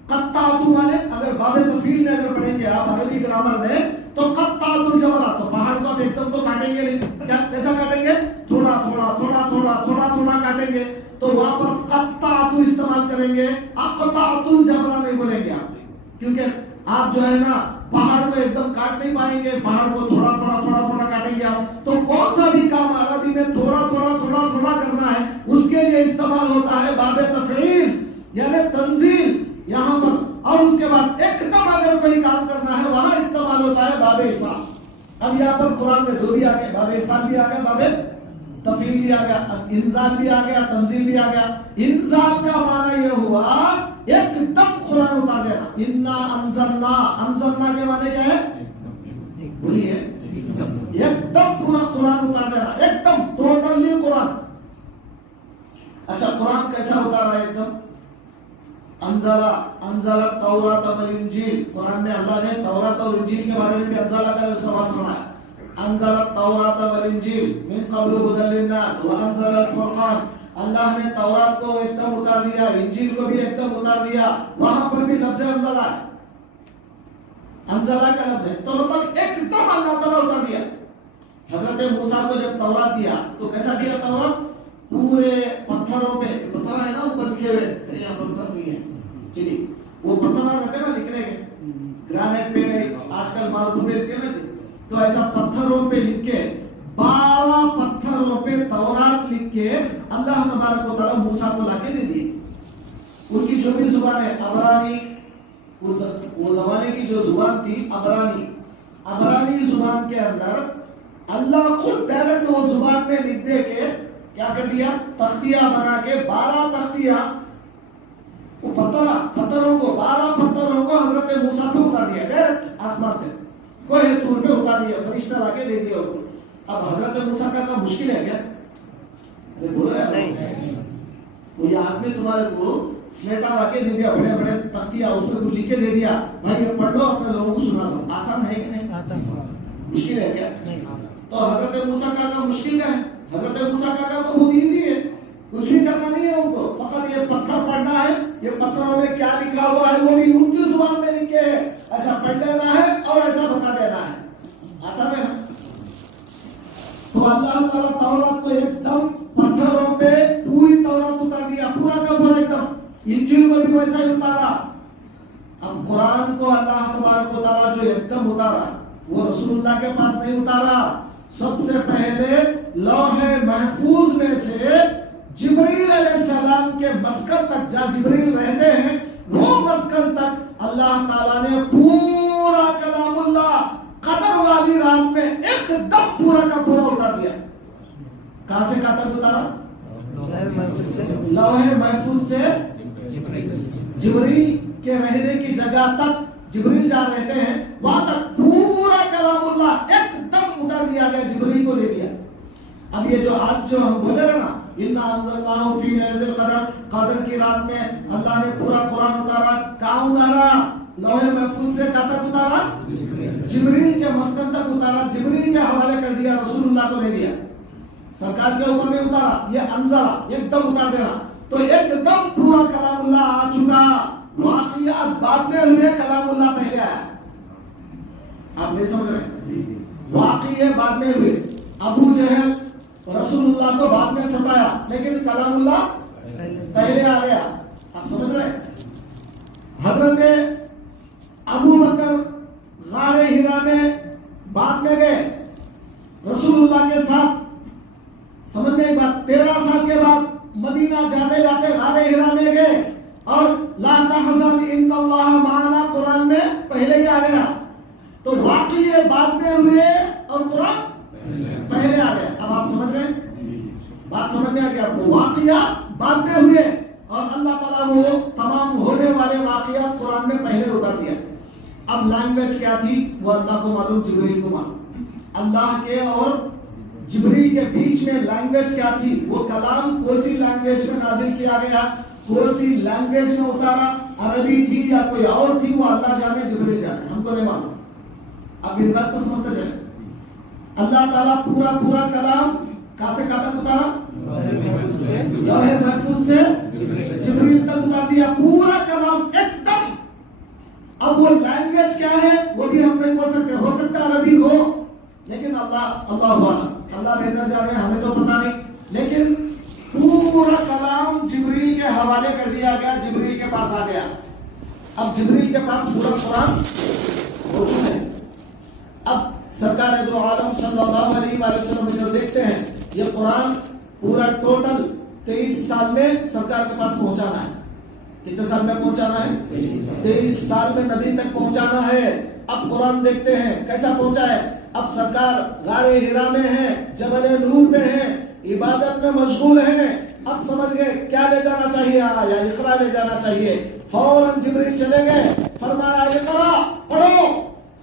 قطعت مانے اگر باب تفعیل میں اگر پڑھیں گے آپ عربی گرامر میں تو قطعت الجبل، تو پہاڑ کو آپ ایک دم تو کاٹیں گے نہیں، کیا کیسا کاٹیں گے؟ تھوڑا تھوڑا تھوڑا تھوڑا تھوڑا تھوڑا کاٹیں گے۔ تو وہاں پر قطعت استعمال کریں گے، اقطعت الجبل نہیں بولیں گے آپ، کیونکہ آپ جو ہے نا پہاڑ کو ایک دم کاٹ نہیں پائیں گے، پہاڑ کو تھوڑا تھوڑا تھوڑا تھوڑا کاٹیں گے آپ۔ تو کون سا بھی کام عربی میں تھوڑا تھوڑا تھوڑا تھوڑا کرنا ہے اس کے لیے استعمال ہوتا ہے باب تفعیل یعنی تنزیل یہاں پر، اور اس کے بعد ایک دم اگر کوئی کام کرنا ہے وہاں استعمال ہوتا ہے باب افعال۔ اب یہاں پر قرآن میں دو بھی آ گئے، باب افعال بھی آ گیا، باب تفعیل بھی آ گیا، انزال بھی آ گیا، تنزیل بھی آ گیا۔ انزال کا معنی یہ ہوا ایک دم قرآن اتار دینا، انا انزلنا، انزلنا کے معنی کیا ہے؟ بولیے ایک دم پورا قرآن اتار دینا, ایک دم ٹوٹلی قرآن. اچھا قرآن کیسا اتارا ایک دم؟ انزل التوراۃ والانجیل, قرآن میں اللہ نے تورات اور انجیل کے بارے میں بھی انزل کا استعمال فرمایا. انزل التوراۃ والانجیل من قبل هدى للناس وانزل الفرقان, اللہ نے تورات کو ایک دم اتار دیا, انجیل کو بھی ایک دم اتار دیا. وہاں پر بھی لفظ انزلہ ہے, انزلہ کا لفظ ہے, تو مطلب ایک دم اللہ تعالیٰ اتار دیا. حضرت موسیٰ کو جب تورات دیا تو کیسا دیا تورات؟ پورے پتھروں پہ, پتھر ہے نا اوپر لکھے ہوئے, یہاں پتھر نہیں ہے, چلیے وہ پتھر رہتے ہیں نا لکھنے کے, گرانائٹ پہ نہیں, آج کل ماربل پہ لکھتے ہیں نا جی, تو ایسا پتھروں پہ لکھ کے 12 پتھروں پہ تورات لکھ کے اللہ تبارک و تعالیٰ موسیٰ کو لا کے دے دیے. ان کی جو بھی زبان ہے عبرانی, وہ زمانے کی جو زبان تھی عبرانی زبان کے اندر اللہ خود ڈائریکٹ وہ زبان میں لکھ دے کے کیا کر دیا, تختیاں بنا کے 12 تختیاں, وہ پتھروں کو 12 پتھروں کو حضرت موسیٰ پہ اتار دیا ڈائریکٹ آسمان سے, کوہ طور پہ اتار دیا, فرشتہ لا کے دے دیا ان کو. اب حضرت موسیٰ کا کام مشکل ہے کیا؟ ارے بولا کوئی آدمی تمہارے کو سلیٹا لا کے دے دیا, بڑے بڑے تختیاں, اس کو لکھ کے دے دیا, بھائی یہ پڑھ لو اپنے لوگوں کو سنا دو, آسان ہے کہ نہیں؟ مشکل ہے کیا؟ تو حضرت موسیٰ کا کام مشکل ہے؟ حضرت موسیٰ کا کام تو بہت ایزی ہے, کچھ بھی کرنا نہیں ہے ان کو, فقط یہ پتھر پڑھنا ہے, یہ پتھروں میں کیا لکھا ہوا ہے وہ بھی ان کی زبان میں لکھے ہے, ایسا پڑھ لینا ہے اور ایسا بتا دینا ہے, آسان ہے نا. تو اللہ تعالیٰ تورات کو ایک دم پتھروں پہ پوری تورات اتار دیا, پورا کا پورا ایک دم. انجیل کو بھی ویسا ہی اتارا. اب قرآن کو اللہ تبارک و تعالیٰ جو ایک دم اتارا وہ رسول اللہ کے پاس نہیں اتارا, سب سے پہلے لوح محفوظ میں سے جبریل علیہ السلام کے مسکن تک, جہاں جبریل رہتے ہیں وہ مسکن تک اللہ تعالیٰ نے پورا کلام اللہ قدر والی رات میں ایک دم پورا کا پورا اتار دیا. کہاں سے کہاں تک اتارا؟ لوح محفوظ سے جبریل کے رہنے کی جگہ تک, جبریل جہاں رہتے ہیں وہاں تک پورا کلام اللہ ایک دم اتار دیا گیا, جبریل کو دے دیا. اب یہ جو آج جو ہم بولے رہے نا, اِنَّا أَنزَلْنَاهُ فِي لَيْلَةِ الْقَدْرِ, قدر کی رات میں اللہ نے پورا قرآن اتارا. کہاں اتارا؟ لوح محفوظ سے کہاں تک اتارا؟ جبریل کے مسکن تک اتارا, جبریل کے حوالے کر دیا, رسول اللہ کو دے دیا, سرکار کے اوپر نہیں اتارا. یہ انزلہ ایک دم اتار دینا, تو ایک دم پورا کلام اللہ آ چکا. واقعات بعد میں ہوئے, کلام اللہ پہلے آیا. آپ نہیں سمجھ رہے, واقعے بعد میں ہوئے. ابو جہل رسول اللہ کو بعد میں ستایا, لیکن کلام اللہ پہلے آ گیا. آپ سمجھ رہے, حضرت ابو بکر غار ہرا میں بعد میں گئے رسول اللہ کے ساتھ. سمجھ میں ایک بات, 13 سال کے بعد مدینہ جاتے جاتے غار ہرا میں گئے, اور لا تحزن ان اللہ معنا قرآن میں پہلے ہی آ گیا. تو واقعے بعد میں ہوئے اور قرآن پہلے آ گیا. اب آپ سمجھ رہے ہیں, بات سمجھ میں آ گیا آپ کو, واقعات بعد میں ہوئے اور اللہ تعالیٰ وہ تمام ہونے والے واقعات قرآن میں پہلے اتار دیا. اب لینگویج کیا تھی وہ اللہ کو معلوم, جبریل کو معلوم. اللہ کے اور جبریل کے بیچ میں لینگویج کیا تھی, وہ کلام کوسی لینگویج میں نازل کیا گیا, کوسی لینگویج میں اتارا, عربی تھی یا کوئی اور تھی وہ اللہ جانے, جبریل جانے, ہم کو نہیں معلوم. اب اس بات کو سمجھتے چلیں, اللہ تعالیٰ پورا کلام کہاں سے کہاں تک اتارا؟ لوح محفوظ سے جبریل تک اتار دیا, پورا کلام ایک دم. اب وہ لینگویج کیا ہے وہ بھی ہم نہیں بول سکتے, ہو سکتا عربی ہو, لیکن اللہ بہتر جانے, ہمیں تو پتا نہیں. لیکن پورا کلام جبریل کے حوالے کر دیا گیا, جبریل کے پاس آ گیا. اب جبریل کے پاس پورا قرآن ہو چکا ہے. اب سرکار دو عالم صلی اللہ علیہ وآلہ وسلم جو دیکھتے ہیں, یہ قرآن پورا ٹوٹل 23 سال میں سرکار کے پاس پہنچانا ہے. کتنے سال میں پہنچانا ہے؟ 23 سال میں نبی تک پہنچانا ہے. اب قرآن دیکھتے ہیں کیسا پہنچا ہے. اب سرکار غار ہرا میں ہیں, جبل نور میں ہیں, عبادت میں مشغول ہیں. اب سمجھ گئے کیا لے جانا چاہیے, یا اقرا لے جانا چاہیے. فوراً جبریل چلے گئے, فرمایا اقرا پڑھو.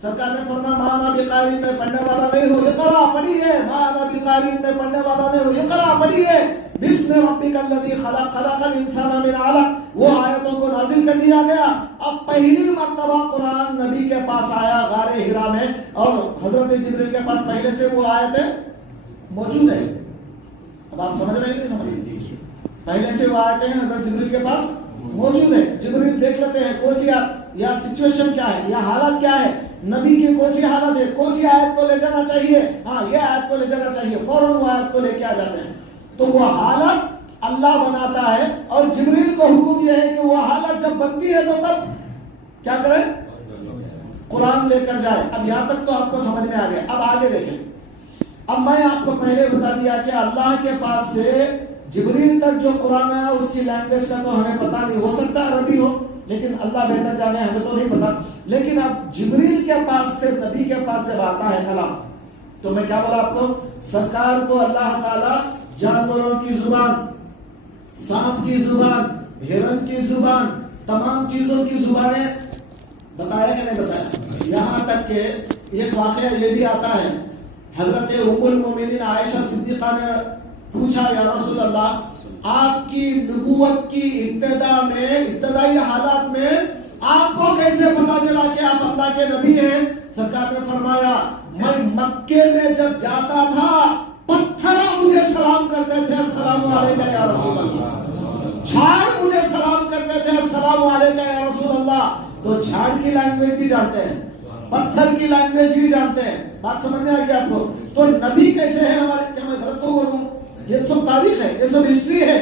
سرکار نے فرمایا مانا بقاری میں پڑھنے والا نہیں ہو، اقرا پڑھیے، مانا بقاری میں پڑھنے والا نہیں ہو، اقرا پڑھیے، بسم ربک الذی خلق، خلق الانسان من علق، وہ آیتوں کو نازل کر دیا گیا۔ اب پہلی مرتبہ قرآن نبی کے پاس آیا غار حرا میں، اور حضرت جبریل کے پاس پہلے سے وہ آیتیں موجود ہے۔ اب آپ سمجھ رہے ہیں نہیں سمجھ رہے؟ پہلے سے وہ آیتیں حضرت جبریل کے پاس موجود ہے۔ جبریل دیکھ لیتے ہیں کون سی یا سچویشن کیا ہے یا حالت کیا ہے، نبی کی کون سی حالت ہے، کون سی آیت کو لے جانا چاہیے، ہاں یہ آیت کو لے جانا چاہیے، فوراً وہ آیت کو لے کے آ جاتے ہیں۔ تو وہ حالت اللہ بناتا ہے، اور جبریل کو حکم یہ ہے کہ وہ حالت جب بنتی ہے تو تب کیا کرے، قرآن لے کر جائے۔ اب یہاں تک تو آپ کو سمجھ میں آ گیا۔ اب آگے دیکھیں، اب میں آپ کو پہلے بتا دیا کہ اللہ کے پاس سے جبریل تک جو قرآن ہے اس کی لینگویج کا تو ہمیں پتہ نہیں، ہو سکتا ہے عربی ہو، لیکن اللہ بہتر جانے، ہمیں تو نہیں پتا۔ لیکن اب جبریل کے پاس سے نبی کے پاس جب آتا ہے کلام، تو میں کیا بولا آپ کو، سرکار کو اللہ تعالیٰ جانوروں کی زبان، سانپ کی زبان، ہرن کی زبان، تمام چیزوں کی زبانیں بتایا کہ نہیں بتایا؟ یہاں تک کہ ایک واقعہ یہ بھی آتا ہے، حضرت ام المومنین عائشہ صدیقہ نے پوچھا یا رسول اللہ، آپ کی نبوت کی ابتدائی حالات میں آپ کو کیسے پتا چلا کہ آپ اللہ کے نبی ہیں؟ سرکار نے فرمایا میں مکے میں جب جاتا تھا پتھر مجھے سلام کرتے تھے السلام علیکم یا رسول اللہ، جھاڑ مجھے سلام کرتے تھے السلام علیکم یا رسول اللہ۔ تو جھاڑ کی لینگویج بھی جانتے ہیں، پتھر کی لینگویج بھی جانتے ہیں، بات سمجھ میں آ گئی آپ کو؟ تو نبی کیسے ہیں ہمارے، کیا میں غلط تو بولوں؟ یہ سب تاریخ ہے، یہ سب ہسٹری ہے۔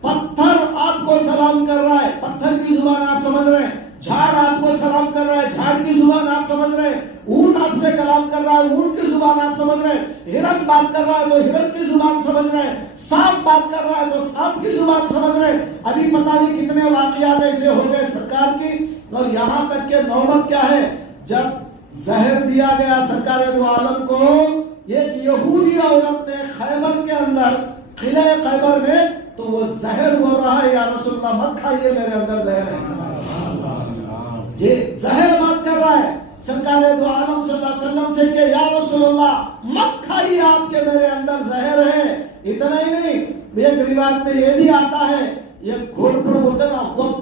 پتھر آپ کو سلام کر رہا ہے، پتھر کی زبان آپ سمجھ رہے ہیں، جھاڑ آپ کو سلام کر رہا ہے، جھاڑ کی زبان آپ سمجھ رہے ہیں، اونٹ آپ سے کلام کر رہا ہے، اونٹ کی زبان آپ سمجھ رہے ہیں، ہرن بات کر رہا ہے تو ہرن کی زبان سمجھ رہے ہیں، سانپ بات کر رہا ہے تو سانپ کی زبان سمجھ رہے ہیں۔ ابھی پتہ نہیں کتنے واقعات ایسے ہو گئے سرکار کی، اور یہاں تک کہ نوبت کیا ہے، جب زہر دیا گیا سرکار دو عالم کو، ایک یہودی عورت نے خیبر کے اندر، قلعہ خیبر میں، تو وہ زہر بول رہا ہے یا رسول اللہ مت کھائیے میرے اندر زہر ہے، جی زہر بات کر رہا ہے سرکار دو عالم صلی اللہ علیہ وسلم سے کہ یا رسول اللہ مت کھائیے آپ کے میرے اندر زہر ہے۔ اتنا ہی نہیں، ایک روایت میں یہ بھی آتا ہے، یہ گھوڑ پھوڑ ہوتے نا، گھوڑ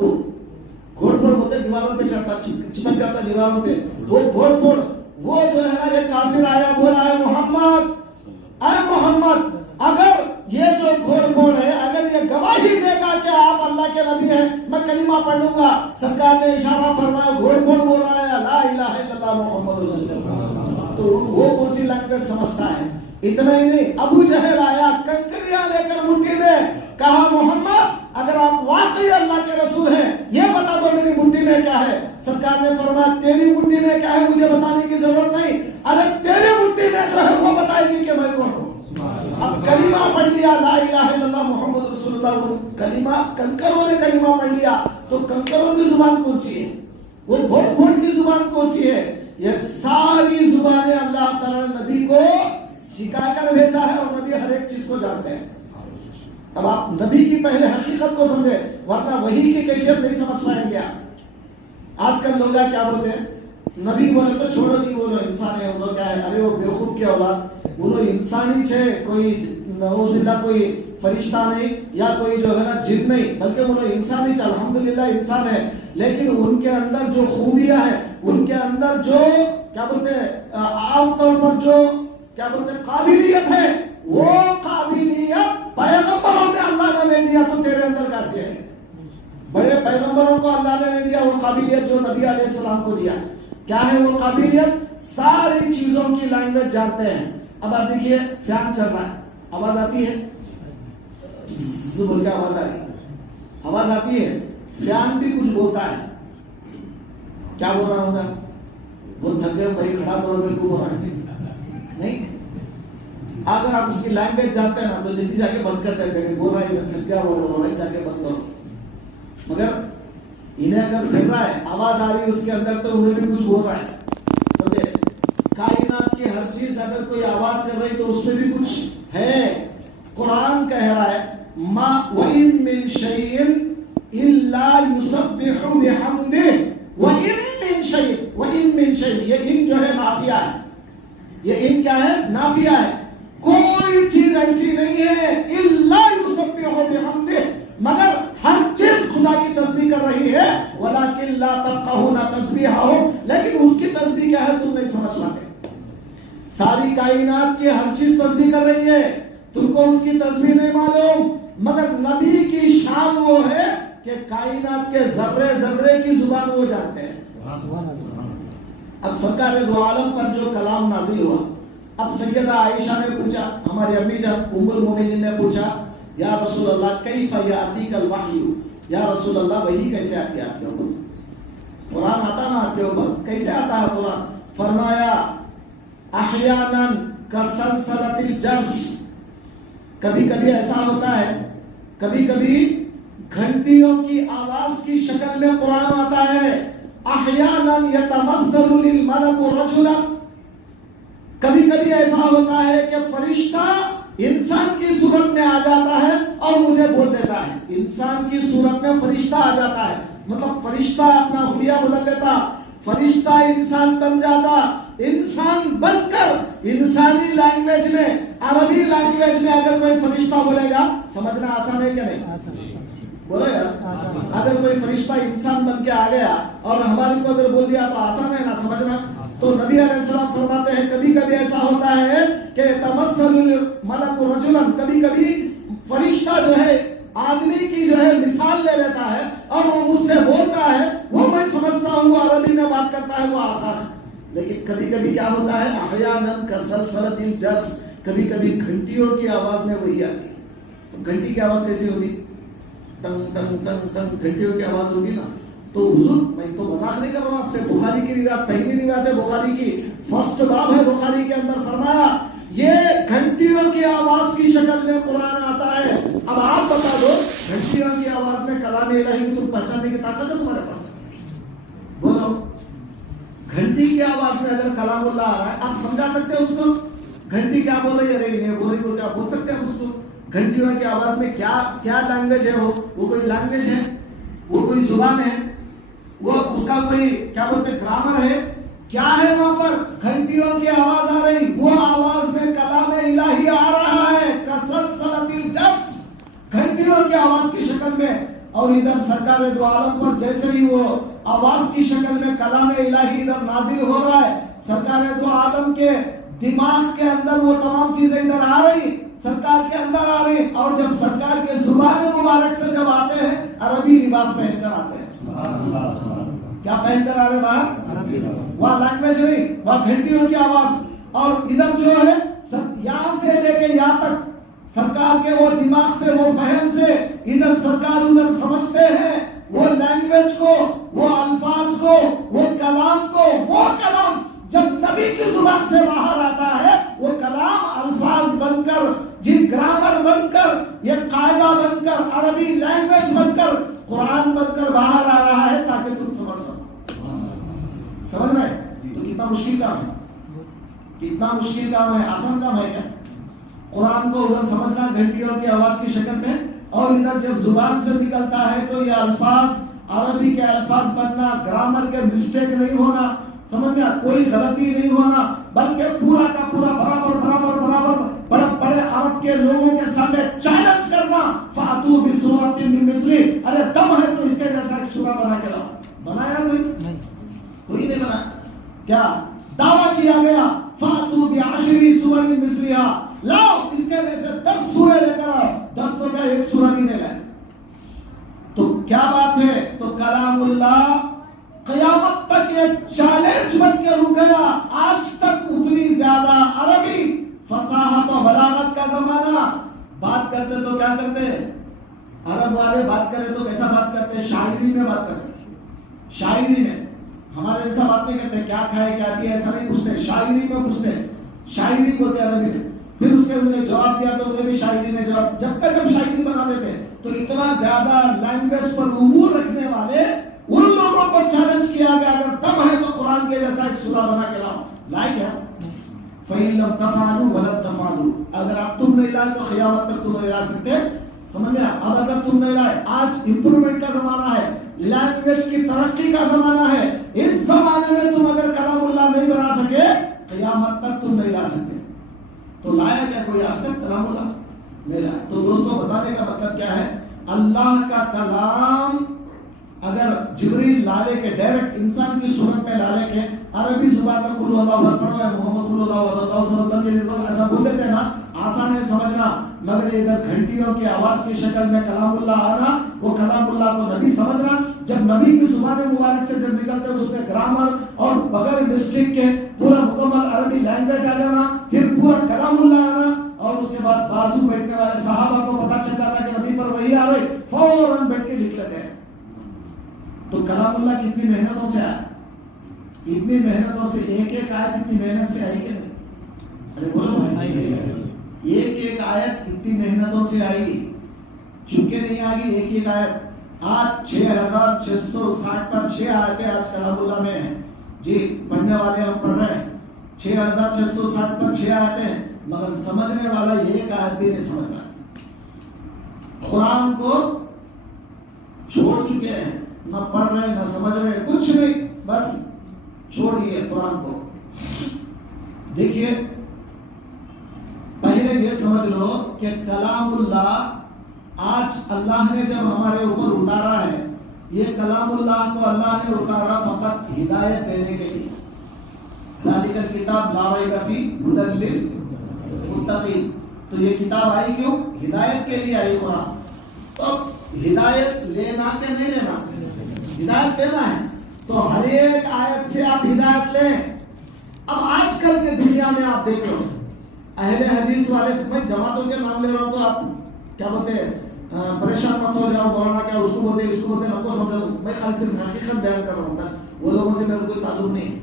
پھوڑ ہوتے دیواروں پہ چڑھتا، چپک جاتا دیواروں پہ، وہ گھوڑ پھوڑ، وہ جو ہے نا یہ کافر آیا بولا اے محمد اگر یہ جو گھوڑ پھوڑ ہے اگر یہ گواہی دے گا کہ آپ اللہ کے نبی ہیں میں کلمہ پڑھ لوں گا۔ سرکار نے اشارہ فرمایا گھوڑ پھوڑ بول رہا ہے لا الہ الا اللہ محمد رسول اللہ، تو وہ کون سی لینگویج سمجھتا ہے؟ اتنا ہی نہیں، ابو جہل آیا کنکریاں لے کر مٹھی میں، کہا محمد اگر آپ واقعی اللہ کے رسول ہیں یہ بتا دو میری مٹھی میں کیا ہے۔ سرکار نے فرمایا تیری مٹھی میں کیا ہے مجھے بتانے کی ضرورت نہیں، اگر تیری مٹھی میں جو ہے وہ بتائے گی کہ میں کون ہوں۔ اب کلمہ پڑھ لیا لا الہ الا اللہ محمد رسول اللہ، کلمہ کنکروں نے کلمہ پڑھ لیا، تو کنکروں کی زبان کون سی ہے، وہ گھوڑ پھوڑ کی زبان کون سی ہے؟ یہ ساری زبانیں اللہ تعالی نے نبی کو سکھا کر بھیجا ہے، اور نبی ہر ایک چیز کو جانتے ہیں۔ اب آپ نبی کی پہلے حقیقت کو سمجھے، ورنہ وحی کی کیفیت نہیں سمجھ پائیں گے آپ۔ آج کل لوگ کیا بولتے ہیں، نبی بولے تو چھوڑو جی وہ انسان ہے، وہ کیا ہے، ارے وہ بیوقوف کی اولاد، وہ انسانی ہے، کوئی نعوذ باللہ کوئی فرشتہ نہیں یا کوئی جو ہے نا جن نہیں، بلکہ وہ انسان ہی، الحمدللہ انسان ہے، لیکن ان کے اندر جو خوبیاں ہیں، ان کے اندر جو کیا بولتے ہیں عام طور پر جو کیا بولتے ہیں قابلیت ہے، وہ قابلیت پیغمبروں میں اللہ نے نہیں دیا، تو تیرے اندر کیسے ہے؟ بڑے پیغمبروں کو اللہ نے نہیں دیا وہ قابلیت جو نبی علیہ السلام کو دیا۔ کیا ہے وہ قابلیت؟ ساری چیزوں کی لینگویج جانتے ہیں۔ اب آپ دیکھیے فین چل رہا ہے، آواز آتی ہے، بول کے آواز آ رہی ہے، آواز آتی ہے، فین بھی کچھ بولتا ہے، کیا بول رہا ہوگا؟ وہ تھک گئے بھائی کھڑا کرو گے کو بول رہا ہے نہیں؟ اگر آپ اس کی لینگویج جانتے ہیں نا تو جلدی جا کے بند کر دیتے ہیں، بول رہا ہے تھک گیا بول رہا ہے جا کے بند کرو۔ مگر انہیں اگر پھر رہا ہے آواز آ رہی ہے اس کے اندر تو انہیں بھی کچھ بول رہا ہے، سمجھے؟ کائنات کی ہر چیز اگر کوئی آواز کر رہی تو اس میں بھی کچھ ہے۔ قرآن کہہ رہا ہے ما وَإِن مِّن شَيْءٍ إِلَّا يُسَبِّحُ بِحَمْدِهِ وَإِن مِّن شَيْءٍ، وَإِن مِّن شَيْءٍ، یہ ان جو یہ ان کیا ہے؟ نافیہ ہے. کوئی چیز ایسی نہیں ہے الا یسبح بحمدہ، مگر ہر چیز خدا کی تسبیح کر رہی ہے. ولکن لا تفقهون تسبیحهم، لیکن اس کی تسبیح کیا ہے تم نہیں سمجھ پاتے. ساری کائنات کی ہر چیز تسبیح کر رہی ہے، تم کو اس کی تسبیح نہیں معلوم. مگر نبی کی شان وہ ہے کہ کائنات کے ذرے ذرے کی زبان وہ جانتے ہیں. اب سرکار دو عالم پر جو کلام نازل ہوا، اب سیدہ عائشہ نے پوچھا، ہماری امی جان ام المومنین نے پوچھا، یا رسول اللہ کیف یاتیک الوحی، یا رسول اللہ وحی کیسے آتی ہے آپ کے اوپر؟ قرآن آتا نا آپ کے اوپر، کیسے آتا ہے قرآن؟ فرمایا احیانا کسلسلۃ الجرس، کبھی کبھی ایسا ہوتا ہے، کبھی کبھی گھنٹیوں کی آواز کی شکل میں قرآن آتا ہے. احیانا یتمثل للملک رجلا، کبھی کبھی ایسا ہوتا ہے کہ فرشتہ انسان کی صورت میں آ جاتا ہے اور مجھے بول دیتا ہے. انسان کی صورت میں فرشتہ آ جاتا ہے، مطلب فرشتہ اپنا حلیہ بدل لیتا، فرشتہ انسان بن جاتا. انسان بن کر انسانی لینگویج میں، عربی لینگویج میں اگر کوئی فرشتہ بولے گا سمجھنا آسان ہے کیا نہیں؟ بولو یار، اگر کوئی فرشتہ انسان بن کے آ گیا اور ہمارے کو اگر بول دیا تو آسان ہے نا سمجھنا. تو نبی علیہ السلام فرماتے ہیں کبھی کبھی ایسا ہوتا ہے کہ تمثل الملک رجلا، کبھی کبھی فرشتہ جو ہے آدمی کی جو ہے مثال لے لیتا ہے اور وہ مجھ سے بولتا ہے، وہ میں سمجھتا ہوں عربی میں بات کرتا ہے، وہ آسان ہے. لیکن کبھی کبھی کیا ہوتا ہے؟ احیانا کسلسلۃ الجرس، کبھی کبھی گھنٹیوں کی آواز میں وہی آتی ہے. تو گھنٹی کی آواز کیسی ہوتی؟ ٹنگ ٹنگ ٹنگ ٹنگ، گھنٹیوں کی آواز ہوگی نا. تو حضور، میں تو مذاق نہیں کر رہا ہوں آپ سے، بخاری کی روایت، پہلی روایت ہے بخاری کی، فرسٹ باب ہے بخاری کے اندر، فرمایا یہ گھنٹیوں کی آواز کی شکل میں قرآن آتا ہے. اب آپ بتا دو، گھنٹیوں کی آواز میں کلام الہی کو پہچاننے کی طاقت ہے تمہارے پاس؟ بولو، گھنٹی کی آواز میں اگر کلام اللہ آ رہا ہے آپ سمجھا سکتے ہیں اس کو؟ گھنٹی کیا بول رہی ہے، رہی نہیں بول رہی کو کیا بول سکتے ہیں اس کو؟ گھنٹیوں کی آواز میں کیا لینگویج ہے؟ وہ کوئی لینگویج ہے؟ وہ کوئی زبان ہے؟ وہ اس کا کوئی کیا بولتے گرامر ہے؟ کیا ہے وہاں پر؟ گھنٹیوں کی آواز آ رہی، وہ آواز میں کلام الہی آ رہا ہے، کسلسلۃ الجرس، گھنٹیوں کی آواز کی شکل میں. اور ادھر سرکار دو عالم پر جیسے ہی وہ آواز کی شکل میں کلام الہی ادھر نازل ہو رہا ہے، سرکار دو عالم کے دماغ کے اندر وہ تمام چیزیں ادھر آ رہی، سرکار کے اندر آ رہی. اور جب سرکار کے زبان مبارک سے جب آتے ہیں عربی لباس پہن کر آتے ہیں. کیا پہن کر آ رہے باہر؟ وہاں لینگویج نہیں، وہاں گھنٹیوں کی آواز. اور ادھر جو ہے یہاں سے لے کے یہاں تک سرکار کے وہ دماغ سے، وہ فہم سے ادھر سرکار ادھر سمجھتے ہیں وہ لینگویج کو، وہ الفاظ کو، وہ کلام کو. وہ کلام جب نبی کی زبان سے باہر آتا ہے وہ کلام الفاظ بن کر، جی گرامر بن کر، یہ قاعدہ بن کر، عربی لینگویج بن کر، قرآن بن کر باہر آ رہا ہے تاکہ تم سمجھ سکو. سمجھ رہے؟ تو کتنا مشکل کام ہے، کتنا مشکل کام ہے، آسان کام ہے کیا؟ قرآن کو ادھر سمجھنا گھنٹیوں کی آواز کی شکل میں، اور ادھر جب زبان سے نکلتا ہے تو یہ الفاظ عربی کے الفاظ بننا، گرامر کے مسٹیک نہیں ہونا، سمجھ میں کوئی غلطی نہیں ہونا، بلکہ پورا کا پورا برابر برابر برابر بڑے بڑے عرب کے لوگوں کے سامنے چیلنج کرنا. فاتو بسورۃ من مثلہ، ارے دم ہے تو اس کے جیسا ایک سورہ بنا کے لاؤ. بنایا کوئی نہیں بنایا. کیا دعویٰ کیا گیا؟ فاتو بعشر سور مثلھا، لاؤ اس کے جیسے 10 سورے لے کر آؤ. 10 تو کیا ایک سورہ بھی نہیں لائے. تو کیا بات ہے؟ تو کلام اللہ قیامت تک یہ چیلنج بن کے رک گیا. آج تک اتنی زیادہ عربی فصاحت و بلاغت کا زمانہ. بات کرتے تو کیا کرتے؟ عرب والے بات کرے تو کیسا بات کرتے؟ شاعری میں بات کرتے. شاعری میں ہمارے ایسا بات نہیں کرتے کیا کھائے کیا پیے ایسا نہیں پوچھتے، شاعری میں پوچھتے. شاعری بولتے عربی میں. پھر اس کے انہوں جواب دیا تو انہیں بھی شاعری میں جواب. جب تک ہم شاعری بنا دیتے تو اتنا زیادہ لینگویج پر عبور رکھنے والے ان لوگوں کو چیلنج کیا گیا اگر دم ہے تو قرآن کے جیسا ایک سورہ بنا کے لاؤ. لائے کیا؟ فَإِن لَمْ تَفْعَلُوا وَلَن تَفْعَلُوا، اگر آپ تم نہیں لائے تو قیامت تک تم نہیں لا سکتے. سمجھ میں؟ اب اگر تم نہیں لائے، آج امپرومنٹ کا زمانہ ہے، لینگویج کی ترقی کا زمانہ ہے. اس زمانے میں تم اگر کلام اللہ نہیں بنا سکے قیامت تک تم نہیں لا سکتے. تو لایا کیا کوئی آج تک کلام اللہ نہیں لایا. تو دوستوں بتانے کا مطلب کیا ہے, اللہ کا کلام اگر جبریل لالے کے ڈائریکٹ انسان کی صورت میں لالے کے عربی زبان میں قل اللہ احد پڑھو یا محمد صلی اللہ علیہ وسلم یہ تو ایسا بول دیتے ہیں نا, آسان ہے سمجھنا, مگر ادھر گھنٹیوں کی آواز کی شکل میں کلام اللہ آنا, وہ کلام اللہ کو نبی سمجھنا. جب نبی کی زبان مبارک سے جب نکلتے اس میں گرامر اور بغیر مسٹیک کے پورا مکمل عربی لینگویج آ جانا, پھر پورا کلام اللہ آنا, اور اس کے بعد بازو بیٹھنے والے صحابہ کو پتا چل جاتا کہ نبی پر وحی آ رہی, فوراً بیٹھ کے لکھ لیتے ہیں. تو کلام اللہ کتنی محنتوں سے آیا, اتنی محنتوں سے, ایک ایک آیت اتنی محنت سے آئی کہ نہیں؟ ارے بولو بھائی, ایک ایک آیت اتنی محنتوں سے آئی, چونکہ نہیں آگی ایک ایک آیت. آج 6660 پر 6 آیتیں آج کلام اللہ میں ہیں جی, پڑھنے والے ہم پڑھ رہے ہیں 6660 پر 6 آیتیں, مگر سمجھنے والا ایک آیت بھی نہیں سمجھ رہا. قرآن کو چھوڑ چکے ہیں, نہ پڑھ رہے نہ سمجھ رہے, کچھ نہیں, بس چھوڑ دیے قرآن کو. دیکھیے پہلے یہ سمجھ لو کہ کلام اللہ آج اللہ نے جب ہمارے اوپر اتارا ہے, یہ کلام اللہ کو اللہ نے اتارا فقط ہدایت دینے کے لیے. ذالک الکتاب لا ریب فیہ ھدی للمتقین. تو یہ کتاب آئی کیوں؟ ہدایت کے لیے آئی قرآن. تو ہدایت لینا کہ نہیں لینا؟ ہدایت دینا ہے. تو ہر ایک آیت سے آپ ہدایت لیں. اب آج کل کے دنیا میں آپ دیکھ لو, اہل حدیث والے سے, میں جماعتوں کے نام لے رہا ہوں تو آپ کیا بولتے ہیں, پریشان مت ہو جاؤ, مولانا کیا اس کو بولتے اس کو بولتے, ہم کو سمجھا دو. میں خالی صرف حقیقت بیان کر رہا ہوں, بس وہ لوگوں سے میرا کوئی تعلق نہیں.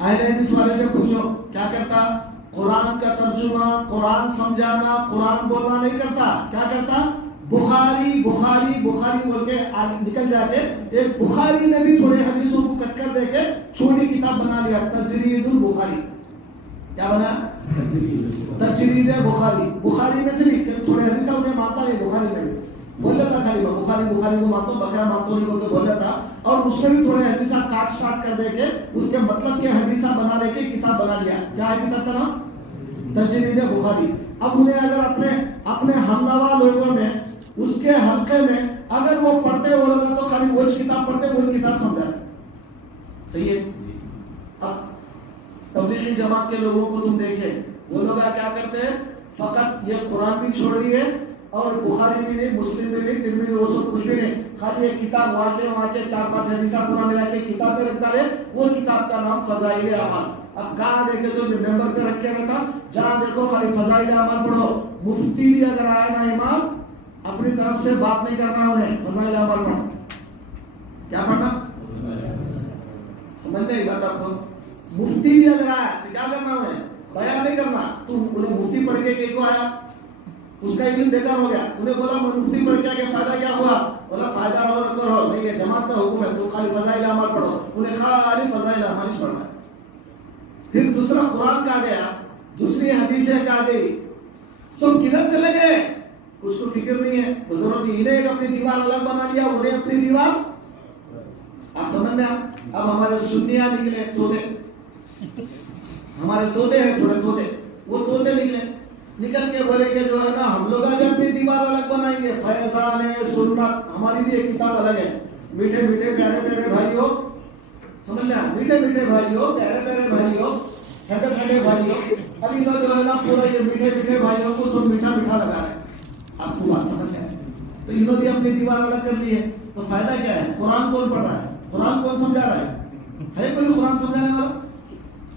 اہل حدیث والے سے پوچھو کیا کرتا, قرآن کا ترجمہ, قرآن سمجھانا, قرآن بولنا نہیں کرتا. کیا کرتا, بخاری بخاری بخاری بول کے نکل جاتے. ایک بخاری نے بھی تھوڑے حدیثوں کو کٹ کر دے کے چھوٹی کتاب بنا لیا, تجرید البخاری. کیا بنا, تجرید بخاری. بخاری میں سے بھی تھوڑے حدیثوں میں مانتا ہے, بخاری میں بھی بول لیتا خالی بخاری بخاری کو مانتا ہوں, بقیہ مانتا نہیں بول کے بول لیتا, اور اس میں بھی تھوڑے حدیثہ کاٹ سٹارٹ کر دے کے اس کے مطلب کے حدیثہ بنا لے کے کتاب بنا لیا. کیا ہے کتاب کا نام؟ تجرید بخاری. اب انہیں اگر اپنے ہمنوا لوگوں میں, اس کے حلقے میں اگر وہ پڑھتے وہ لوگ تو خالی وہی کتاب پڑھتے, وہی کتاب سمجھاتے. صحیح ہے. اب تبلیغی جماعت کے لوگوں کو تم دیکھے, وہ لوگ کیا کرتے ہیں, فقط یہ قرآن بھی چھوڑ دیے اور بخاری بھی نہیں, مسلم بھی نہیں, ترمذی وہ سب کچھ بھی نہیں, خالی ایک کتاب واقع 4-5 حدیثہ پورا ملا کے کتاب میں رکھتا ہے. وہ کتاب کا نام فضائل اعمال. اب کہاں دیکھے تو ممبر پہ رکھ کے رکھا, جہاں دیکھو خالی فضائل اعمال پڑھو. مفتی بھی اگر آئے نا امام, اپنی طرف سے بات نہیں کرنا انہیں, فضائل اعمال پڑھو. کیا پڑھنا, سمجھ میں آئی بات آپ کو؟ مفتی بھی اگر آیا تو کیا کرنا انہیں, بیان نہیں کرنا. تو انہیں مفتی پڑھ کے کہیں کو آیا, اس کا علم بیکار ہو گیا. انہیں بولا میں مفتی پڑھ کے فائدہ کیا ہوا, بولا فائدہ رہو نہ تو رہو, نہیں یہ جماعت کا حکم ہے, تو خالی فضائل اعمال پڑھو. انہیں خالی فضائل اعمال پڑھنا ہے. پھر دوسرا قرآن کا گیا, دوسری حدیثیں کا گئی, سب کدھر چلے گئے, اس کو فکر نہیں ہے. ضرورت نہیں, انہیں ایک اپنی دیوار الگ بنا لیا, انہیں اپنی دیوار. آپ سمجھ میں اب ہمارے سنیاں نکلے طوطے, ہمارے طوطے ہیں تھوڑے طوطے, وہ طوطے نکل کے بولے کہ جو ہے نا ہم لوگ بھی اپنی دیوار الگ بنائیں گے, فیضان سنت, ہماری بھی ایک کتاب الگ ہے. میٹھے میٹھے پیارے پیارے بھائیو, سمجھ میں, میٹھے میٹھے بھائیو, پیارے پیارے بھائیو, ٹھنڈے ٹھنڈے بھائیو. اب ان لوگ جو ہے نا پورا یہ میٹھے میٹھے بھائیوں کو سب میٹھا میٹھا لگا رہے ہیں. آپ کو بات سمجھ میں, تو انہوں نے بھی اپنی دیوار الگ کر لی ہے. تو فائدہ کیا ہے, قرآن کون پڑھ رہا ہے, قرآن کون سمجھا رہا ہے کوئی قرآن سمجھانے والا؟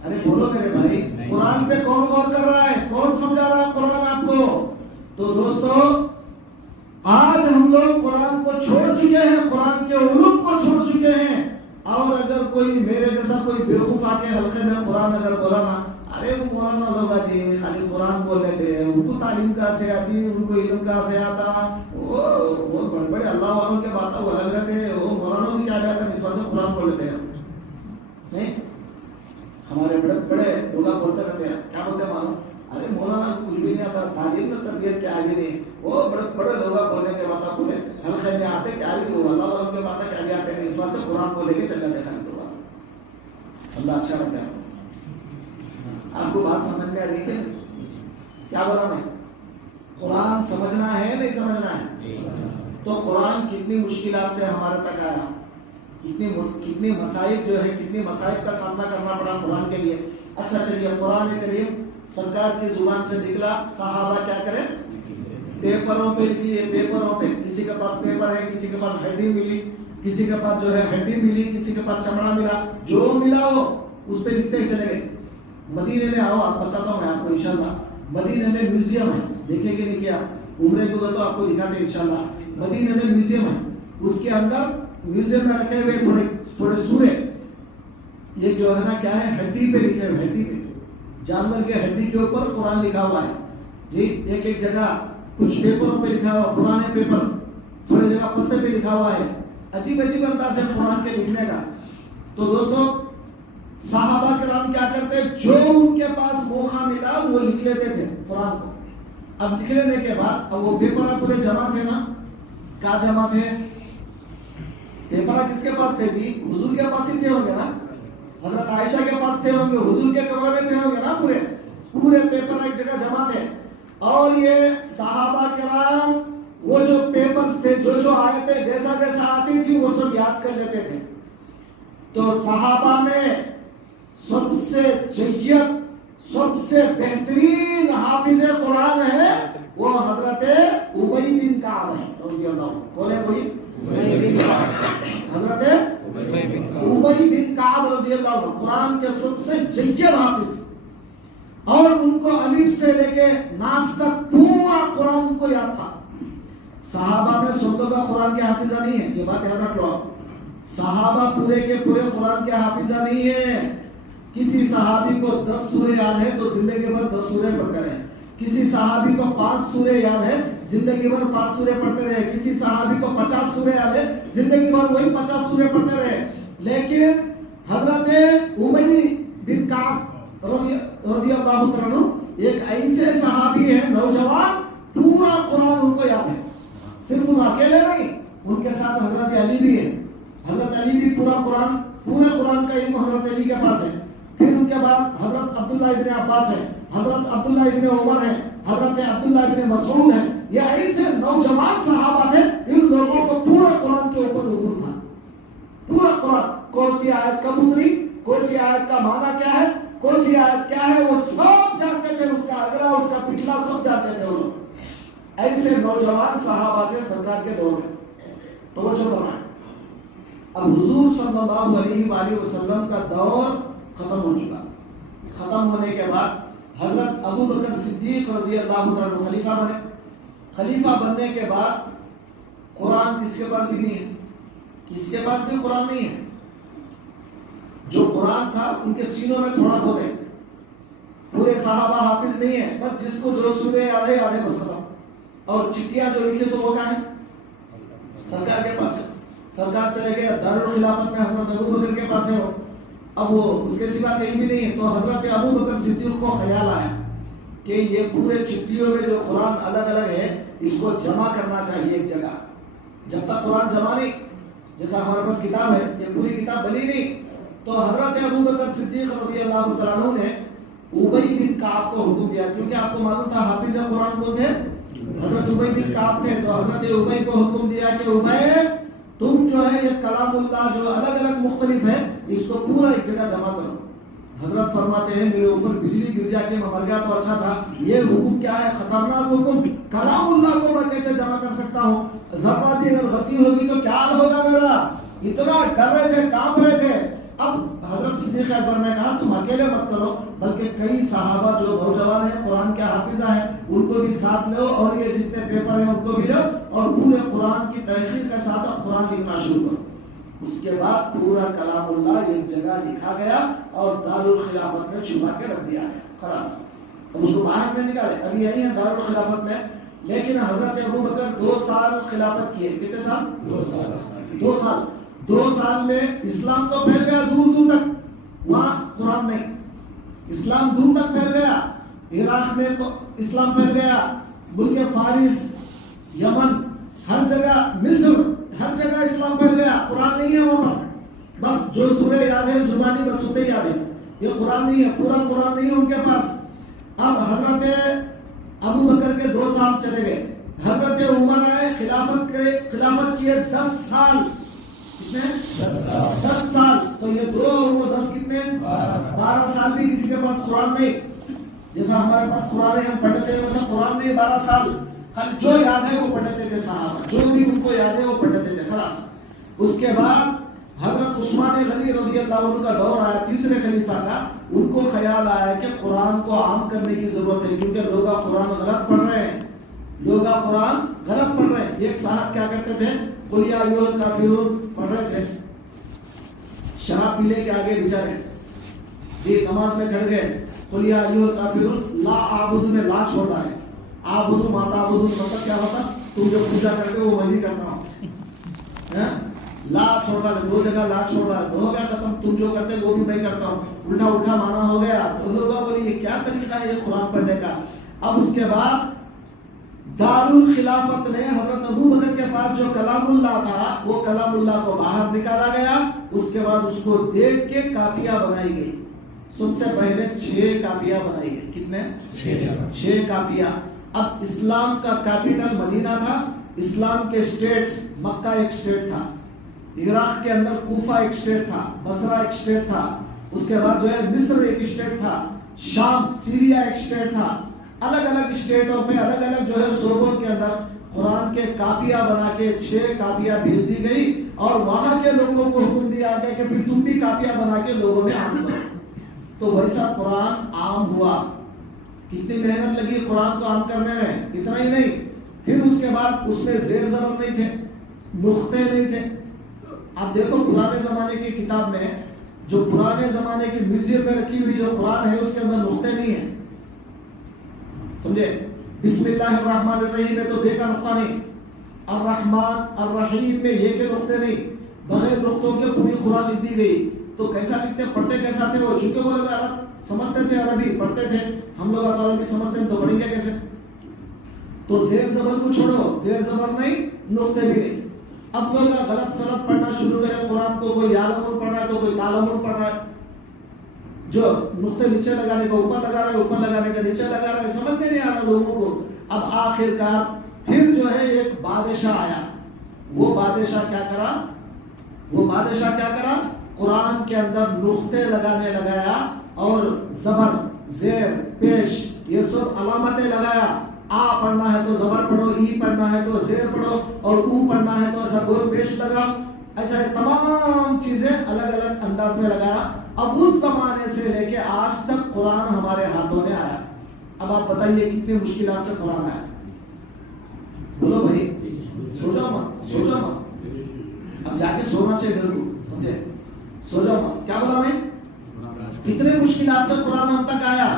ارے بولو میرے بھائی, قرآن پہ کون غور کر رہا ہے, کون سمجھا رہا ہے قرآن آپ کو؟ تو دوستو آج ہم لوگ قرآن کو چھوڑ چکے ہیں, قرآن کے علوم کو چھوڑ چکے ہیں. اور اگر کوئی میرے جیسا کوئی بیوقوف آ کے حلقے میں قرآن اگر بولا نا, ارے وہ مولانا لوگ جی خالی قرآن بول لیتے ہیں, ان کو تعلیم کہاں سے آتی, ان کو علم کہاں سے آتا, وہ بڑے بڑے اللہ والوں کے باتیں وہ الگ رہتے ہیں, وہ مولانا کی کیا بات ہے, اس وجہ سے قرآن بول لیتے ہیں. نہیں, ہمارے بڑے بڑے لوگ بولتے رہتے ہیں, کیا بولتے ہیں معلوم, ارے مولانا کو کچھ بھی نہیں آتا, تعلیم نہ تربیت کیا بھی نہیں. وہ بڑے بڑے لوگ بولنے کے بعد بولے حلقے میں آتے کیا بھی, وہ اللہ والوں کے باتیں کیا بھی آتے ہیں, اس وجہ سے قرآن کو لے کے چل جاتے ہیں. اللہ اچھا لگتا ہے. آپ کو بات سمجھ میں آ رہی ہے کیا بولا میں؟ قرآن سمجھنا ہے نہیں سمجھنا ہے؟ تو قرآن کتنی مشکلات سے ہمارے تک آیا، کتنی مسائب جو ہے، کتنی مسائب کا سامنا کرنا پڑا قرآن کے لیے. اچھا چلیے، قرآن کریم سرکار کی زبان سے نکلا، صحابہ کیا کرے؟ پیپروں پہ لکھیے، پیپروں پہ. کسی کے پاس پیپر ہے، کسی کے پاس ہڈی ملی، کسی کے پاس جو ہے ہڈی ملی، کسی کے پاس چمڑا ملا، جو ملا ہو اس پہ لکھتے چلے گئے. مدینے میں آؤ، آپ بتاتا ہوں میں آپ کو انشاءاللہ. مدینے میں میوزیم ہے، دیکھیں کہ نہیں کیا؟ عمرے کو تو آپ کو دکھاتے ہیں انشاءاللہ. مدینے میں میوزیم ہے، اس کے اندر میوزیم میں رکھے ہوئے تھوڑے سورے، یہ جو ہے نا کیا ہے، ہڈی پہ لکھے ہوئے، ہڈی پہ، جانور کے ہڈی کے اوپر قرآن لکھا ہوا ہے جی. ایک جگہ کچھ پیپروں پہ لکھا ہوا، پرانے پیپر، تھوڑے جگہ پتے پہ لکھا ہوا ہے. عجیب عجیب انداز ہے قرآن کے لکھنے کا. تو دوستو، صحابہ کرام کیا کرتے، جو ان کے پاس موقع ملا وہ لکھ لیتے تھے قرآن کو. اب لکھ لینے کے بعد اب وہ پیپر پورے جمع تھے نا، کیا جمع تھے؟ پیپر کس کے پاس تھے جی؟ حضور کے پاس ہی تھے ہوں گے نا، حضرت عائشہ کے پاس تھے ہوں گے، حضور کے کمرے میں تھے ہوں گے نا. پورے پیپر ایک جگہ جمع تھے. اور یہ صحابہ کرام وہ جو پیپرز تھے، جو آیتیں جیسا جیسا آتی تھی وہ سب یاد کر لیتے تھے. تو صحابہ میں سب سے جید، سب سے بہترین حافظ قرآن ہے وہ حضرت ابی بن کعب ہے رضی اللہ عنہ. کون ہے کوئی؟ حضرت ابی بن کعب رضی اللہ عنہ قرآن کے سب سے جید حافظ، اور ان کو الف سے لے کے ناس تک پورا قرآن کو یاد تھا. صحابہ میں سبوں کا قرآن کے حافظہ نہیں ہے، یہ بات یاد رکھ لو. صحابہ پورے کے پورے قرآن کے حافظہ نہیں ہے. کسی صحابی کو 10 سورے یاد ہے تو زندگی بھر 10 سورے پڑھتے رہے. کسی صحابی کو 5 سورے یاد ہے، زندگی بھر 5 سورے پڑھتے رہے. کسی صحابی کو 50 سورے یاد ہے، زندگی بھر وہی 50 سورے پڑھتے رہے. لیکن حضرت ابی بن کعب رضی اللہ عنہ ایک ایسے صحابی ہیں نوجوان، پورا قرآن ان کو یاد ہے. صرف وہ اکیلے نہیں، ان کے ساتھ حضرت علی بھی ہے. حضرت علی بھی پورے قرآن کا علم حضرت علی کے پاس ہے. پھر ان کے بعد حضرت عبداللہ ابن عباس ہے، حضرت عبداللہ ابن عمر ہے، حضرت عبداللہ ابن مسعود ہے. یہ ایسے نوجوان صحابہ تھے، ان لوگوں کو پورے قرآن کے اوپر عبور تھا. پورا قرآن، کون سی آیت کب اتری، کون سی آیت کا معنی کیا ہے، کون سی آیت کیا ہے، وہ سب جانتے تھے. اس کا اگلا اس کا پچھلا سب جانتے تھے. وہ ایسے نوجوان صحابہ تھے سرکار کے دور میں. توجہ فرمائیں. اب حضور صلی اللہ علیہ وآلہ وسلم کا دور ختم ہو چکا. ختم ہونے کے بعد حضرت ابو بکر صدیق رضی اللہ عنہ خلیفہ بنے. خلیفہ بننے کے بعد قرآن کس کے پاس بھی نہیں ہے، کس کے پاس بھی قرآن نہیں ہے. جو قرآن تھا ان کے سینوں میں تھوڑا بہت ہے. پورے صحابہ حافظ نہیں ہے، بس جس کو جو سورے یاد ہے یاد ہے بس ختم. اور چٹیاں جو لکھے سو وہ کہاں ہیں؟ سرکار کے پاس ہے. سرکار چلے گئے دارالخلافت میں حضرت ابو بکر کے پاس ہے. اب وہ اس کے سوا کہیں بھی نہیں ہے. تو حضرت ابو بکر صدیق کو خیال آیا کہ یہ پورے چٹیوں میں جو قرآن الگ الگ ہے اس کو جمع کرنا چاہیے ایک جگہ. جب تک قرآن جمع نہیں، جیسا ہمارے پاس کتاب ہے، یہ پوری کتاب بنی نہیں. تو حضرت ابو بکر صدیق رضی اللہ تعالیٰ عنہ نے ابی بن کعب کو حکم دیا، کیونکہ آپ کو معلوم تھا حافظ قرآن کون تھے؟ حضرت ابی بن کعب تھے. تو حضرت ابی کو حکم دیا کہ ابی تم جو ہے یہ کلام اللہ جو الگ الگ مختلف ہے اس کو پورا ایک جگہ جمع کرو. حضرت فرماتے ہیں میرے اوپر بجلی گر جا کے میں مر گیا تو اچھا تھا. یہ حکم کیا ہے، خطرناک حکم. کلام اللہ کو میں کیسے جمع کر سکتا ہوں؟ ذرا بھی اگر غلطی ہوگی تو کیا حال ہوگا میرا. اتنا ڈر رہے تھے، کانپ رہے تھے. اب حضرت صدیق اکبر نے کہا تم اکیلے مت کرو، بلکہ کئی صحابہ جو نوجوان ہیں قرآن کے حافظہ ہیں ان کو بھی ساتھ لو، اور یہ جتنے پیپر ہیں ان کو بھی لو، اور پورے قرآن کی تحقیق کے ساتھ اب قرآن لکھنا شروع کرو. اس کے بعد پورا کلام اللہ ایک جگہ لکھا گیا اور دارالخلافت میں چھپا کے رکھ دیا گیا. خلاص اب اس کو باہر میں نکالے، ابھی یہی ہے دارالخلافت میں. لیکن حضرت ابو بکر 2 سال خلافت کیے. کتنے سال؟ 2 سال. 2 سال میں اسلام تو پھیل گیا دور دور تک، وہاں قرآن نہیں. اسلام دور تک پھیل گیا. عراق میں اسلام پھیل گیا، ملک فارس، یمن، ہر جگہ، مصر، ہر جگہ اسلام پھیل گیا. قرآن نہیں ہے وہاں پر. بس جو سورہ یاد ہے زبانی بس اتنے یاد ہے. یہ قرآن نہیں ہے، پورا قرآن نہیں ہے ان کے پاس. اب حضرت ابو بکر کے 2 سال چلے گئے، حضرت عمر آئے، خلافت کیے 10 سال. کتنے؟ 10 سال. تو یہ 2 اور وہ 10 کتنے؟ 12 سال بھی کسی کے پاس قرآن نہیں. جیسا ہمارے پاس قرآن ہے ہم پڑھتے ہیں، ویسا قرآن نہیں. 12 سال جو یاد ہے وہ پڑھتے تھے صحابہ، جو بھی ان کو یاد ہے وہ پڑھتے تھے خلاص. اس کے بعد حضرت عثمان غنی رضی اللہ عنہ کا دور آیا، تیسرے خلیفہ کا. ان کو خیال آیا کہ قرآن کو عام کرنے کی ضرورت ہے، کیونکہ لوگ قرآن غلط پڑھ رہے ہیں، لوگ قرآن غلط پڑھ رہے ہیں. ایک صاحب کیا کرتے تھے، قل یا ایھا الکافرون پڑھ رہے تھے، شراب پینے کے آگے بیچارے جی نماز میں کھڑ گئے، قل یا ایھا الکافرون لا اعبد میں لا چھوڑ رہا ہے. اعبد ما تعبدون مطلب کیا ہوتا، تم جو پوجا کرتے ہو وہ میں بھی کرتا ہوں. لا چھوڑ رہا ہے، 2 جگہ لا چھوڑ رہا ہے، تو ہو گیا ختم. تم جو کرتے وہ بھی میں کرتا ہوں، الٹا الٹا مانا ہو گیا. تو لوگوں کو یہ کیا طریقہ ہے یہ قرآن پڑھنے کا. اب اس کے بعد دارالخلافت میں حضرت ابو بکر کے پاس جو کلام اللہ تھا وہ کلام اللہ کو باہر نکالا گیا. اس کے بعد اس کو دیکھ کے کاپیاں بنائی گئی. سب سے پہلے 6 کاپیاں بنائی گئی. کتنے؟ 6 کاپیاں. اب اسلام کا کیپٹل مدینہ تھا، اسلام کے اسٹیٹس، مکہ ایک اسٹیٹ تھا، عراق کے اندر کوفہ ایک اسٹیٹ تھا، بصرہ ایک اسٹیٹ تھا، اس کے بعد جو ہے مصر ایک اسٹیٹ تھا، شام سیریا ایک اسٹیٹ تھا. الگ الگ اسٹیٹوں پہ الگ الگ جو ہے صوبوں کے اندر قرآن کے کاپیاں بنا کے 6 کاپیاں بھیج دی گئی. اور وہاں کے لوگوں کو حکم دیا گیا کہ پھر تم بھی کاپیاں بنا کے لوگوں میں عام کرو. تو ویسا قرآن عام ہوا. کتنی محنت لگی قرآن کو عام کرنے میں. اتنا ہی نہیں، پھر اس کے بعد اس میں زیر زبر نہیں تھے، نقطے نہیں تھے. آپ دیکھو پرانے زمانے کی کتاب میں، جو پرانے زمانے کی میوزیم میں رکھی ہوئی جو قرآن ہے اس کے اندر نقطے نہیں ہیں. سمجھے؟ بسم اللہ الرحمن الرحیم میں تو بے کا نقطہ نہیں، الرحمن الرحیم میں یہ کے نقطے نہیں، بغیر نقطوں کے پوری قرآن لکھ دی گئی. تو کیسا لکھتے، پڑھتے کیسا تھے وہ؟ چونکہ وہ لوگ عرب سمجھتے تھے، عربی پڑھتے تھے. ہم لوگ عربی سمجھتے ہیں تو پڑھیں گے کیسے؟ تو زیر زبر کو چھوڑو، زیر زبر نہیں، نقطے بھی نہیں. اب لوگ غلط سلط پڑھنا شروع کرے قرآن کو. کوئی یعلمون پڑھ رہا ہے تو کوئی تعلمون پڑھ رہا ہے. جو نقطے نیچے لگانے کا اوپر لگا رہا ہے، اوپر لگانے کا نیچے لگا رہا ہے، سمجھ میں نہیں آ رہا لوگوں کو. اب آخرکار پھر جو ہے ایک بادشاہ آیا. وہ بادشاہ کیا کرا؟ قرآن کے اندر نقطے لگانے لگایا اور زبر، زیر، پیش یہ سب علامتیں لگایا. آ پڑھنا ہے تو زبر پڑھو، ای پڑھنا ہے تو زیر پڑھو، اور او پڑھنا ہے تو ایسا گول پیش لگا. ایسا تمام چیزیں الگ الگ انداز میں لگایا. اب اس زمانے سے لے کے آج تک قرآن ہمارے ہاتھوں میں آیا. اب آپ بتائیے کتنی مشکلات سے قرآن آیا. بولو بھائی، سو جاؤ مت. اب جا کے سونا چاہیے ضرور، سمجھے؟ سو جاؤ مت. کیا بولا میں؟ کتنے مشکلات سے قرآن ہم تک آیا.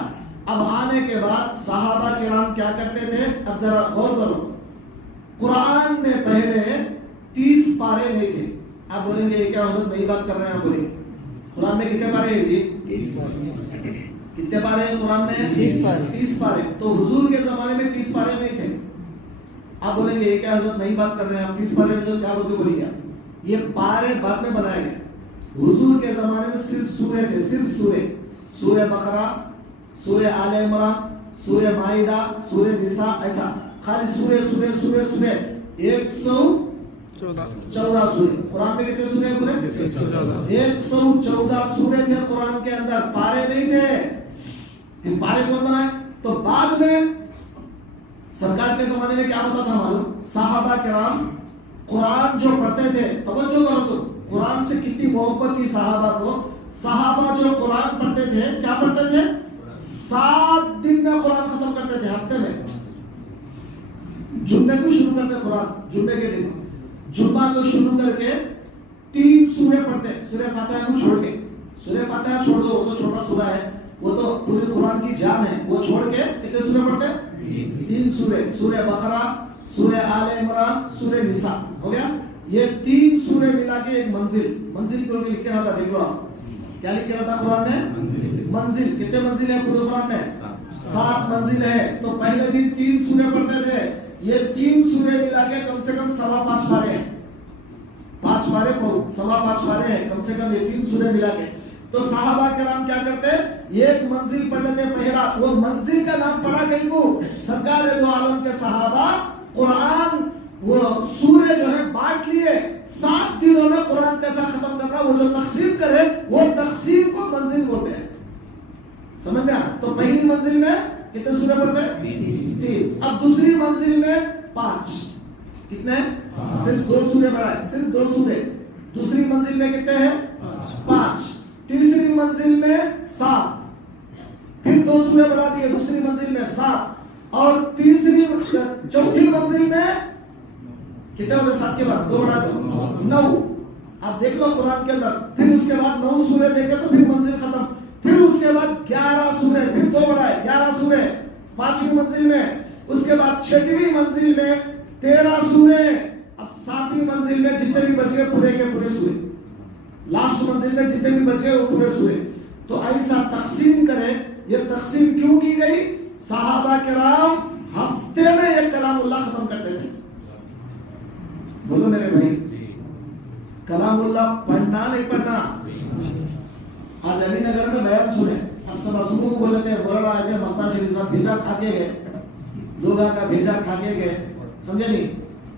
اب آنے کے بعد صحابہ کرام کیا کرتے تھے؟ اب ذرا غور کرو. قرآن میں پہلے 30 پارے نہیں تھے. آپ بولیں گے یہ کیا حضرت نئی بات کر رہے ہیں؟ آپ بولیں گے قرآن میں کتنے پارے ہیں جی؟ 30 کتنے پارے ہیں قرآن میں؟ 30 پارے. تو حضور کے زمانے میں 30 پارے نہیں تھے. آپ بولیں گے یہ کیا حضرت نئی بات کر رہے ہیں؟ آپ 30 پارے میں تو کیا بولتے بولیں گے؟ یہ پارے بعد میں بنائے گئے. حضور کے زمانے میں صرف سورے تھے، صرف سورے. سورہ بقرہ، سورہ آل عمران، سورہ مائدہ، سورہ نساء، ایسا خالی سورے 114 سورے. قرآن میں کتنے سورے ہیں پورے؟ 114 سورے تھے قرآن کے اندر. پارے نہیں تھے. پھر پارے کون بنائے؟ تو بعد میں سرکار کے زمانے میں کیا ہوتا تھا معلوم؟ صحابہ کرام قرآن جو پڑھتے تھے، توجہ کرو تو قرآن سے کتنی محبت کی صحابہ کو. صحابہ جو قرآن پڑھتے تھے کیا پڑھتے تھے؟ 7 دن میں قرآن ختم کرتے تھے. ہفتے میں جمعے کو شروع کرتے قرآن، جمعے کے دن جمعہ کو شروع کر کے 3 سورے پڑھتے. سورہ فاتحہ کو چھوڑ کے. سورہ فاتحہ چھوڑ دو، وہ تو چھوٹا سورہ ہے، وہ تو پورے قرآن کی جان ہے. وہ چھوڑ کے کتنے سورے پڑھتے؟ 3 سورے. سورہ بقرہ، سورہ آل عمران، سورہ نساء. ہو گیا. یہ 3 سورے ملا کے ایک منزل کو لکھ کے رہا تھا. دیکھو آپ کیا لکھ کے رہا تھا قرآن میں؟ منزل. کتنے منزل ہے پورے قرآن میں؟ 7 منزل ہے. تو پہلے دن 3 سورے پڑھتے تھے. یہ 3 سورے ملا کے کم سے کم 5.25 پارے ہیں. 5 پارے کو 5.25 پارے ہیں کم سے کم یہ 3 سورے ملا کے. تو صحابہ کرام کیا کرتے؟ ایک منزل پڑھ لیتے پہلا، وہ منزل کا نام پڑھا کہیں کو سرکار دو عالم کے صحابہ قرآن وہ سورے جو ہے بانٹ لیے، 7 دنوں میں قرآن کیسا ختم کرنا، وہ جو تقسیم کرے وہ تقسیم کو منزل بولتے ہیں. سمجھ میں آیا؟ تو پہلی منزل میں کتنے سورے پڑھتے ہیں؟ 3. اب دوسری منزل میں 5. کتنے؟ صرف 2 سورے پڑھائے، صرف 2 سورے. دوسری منزل میں کتنے ہیں؟ 5. تیسری منزل میں 7. پھر 2 سورے بڑھا دیے دوسری منزل میں 7. اور چوتھی منزل میں کتنے ہوتے؟ 7 کے بعد 2 بڑھا دو 9. آپ دیکھ لو قرآن کے اندر. پھر اس کے بعد 9 سورے دیکھے تو پھر منزل ختم. پھر اس کے بعد 11 سورے، پھر 2 بڑھائے 11 سورے 5ویں منزل میں. اس کے بعد 6ویں منزل میں 13 سورے. اب 7ویں منزل میں جتنے بھی بچے پورے کے پورے سورے. لاسٹ منزل میں جتنے بھی بچے وہ پورے سورے. تو ایسا تقسیم کرے. یہ تقسیم کیوں کی گئی؟ صحابہ کرام ہفتے میں ایک کلام اللہ ختم کرتے تھے. بولو میرے بھائی، کلام اللہ پڑھنا نہیں پڑھنا. آج علی نگر میں بیان سنے، ہم سب رسولوں کو بولتے ہیں بول رہا ہے مستان شریف صاحب بھیجا کھا کے گئے، لوگا کا بھیجا کھا کے گئے. سمجھے نہیں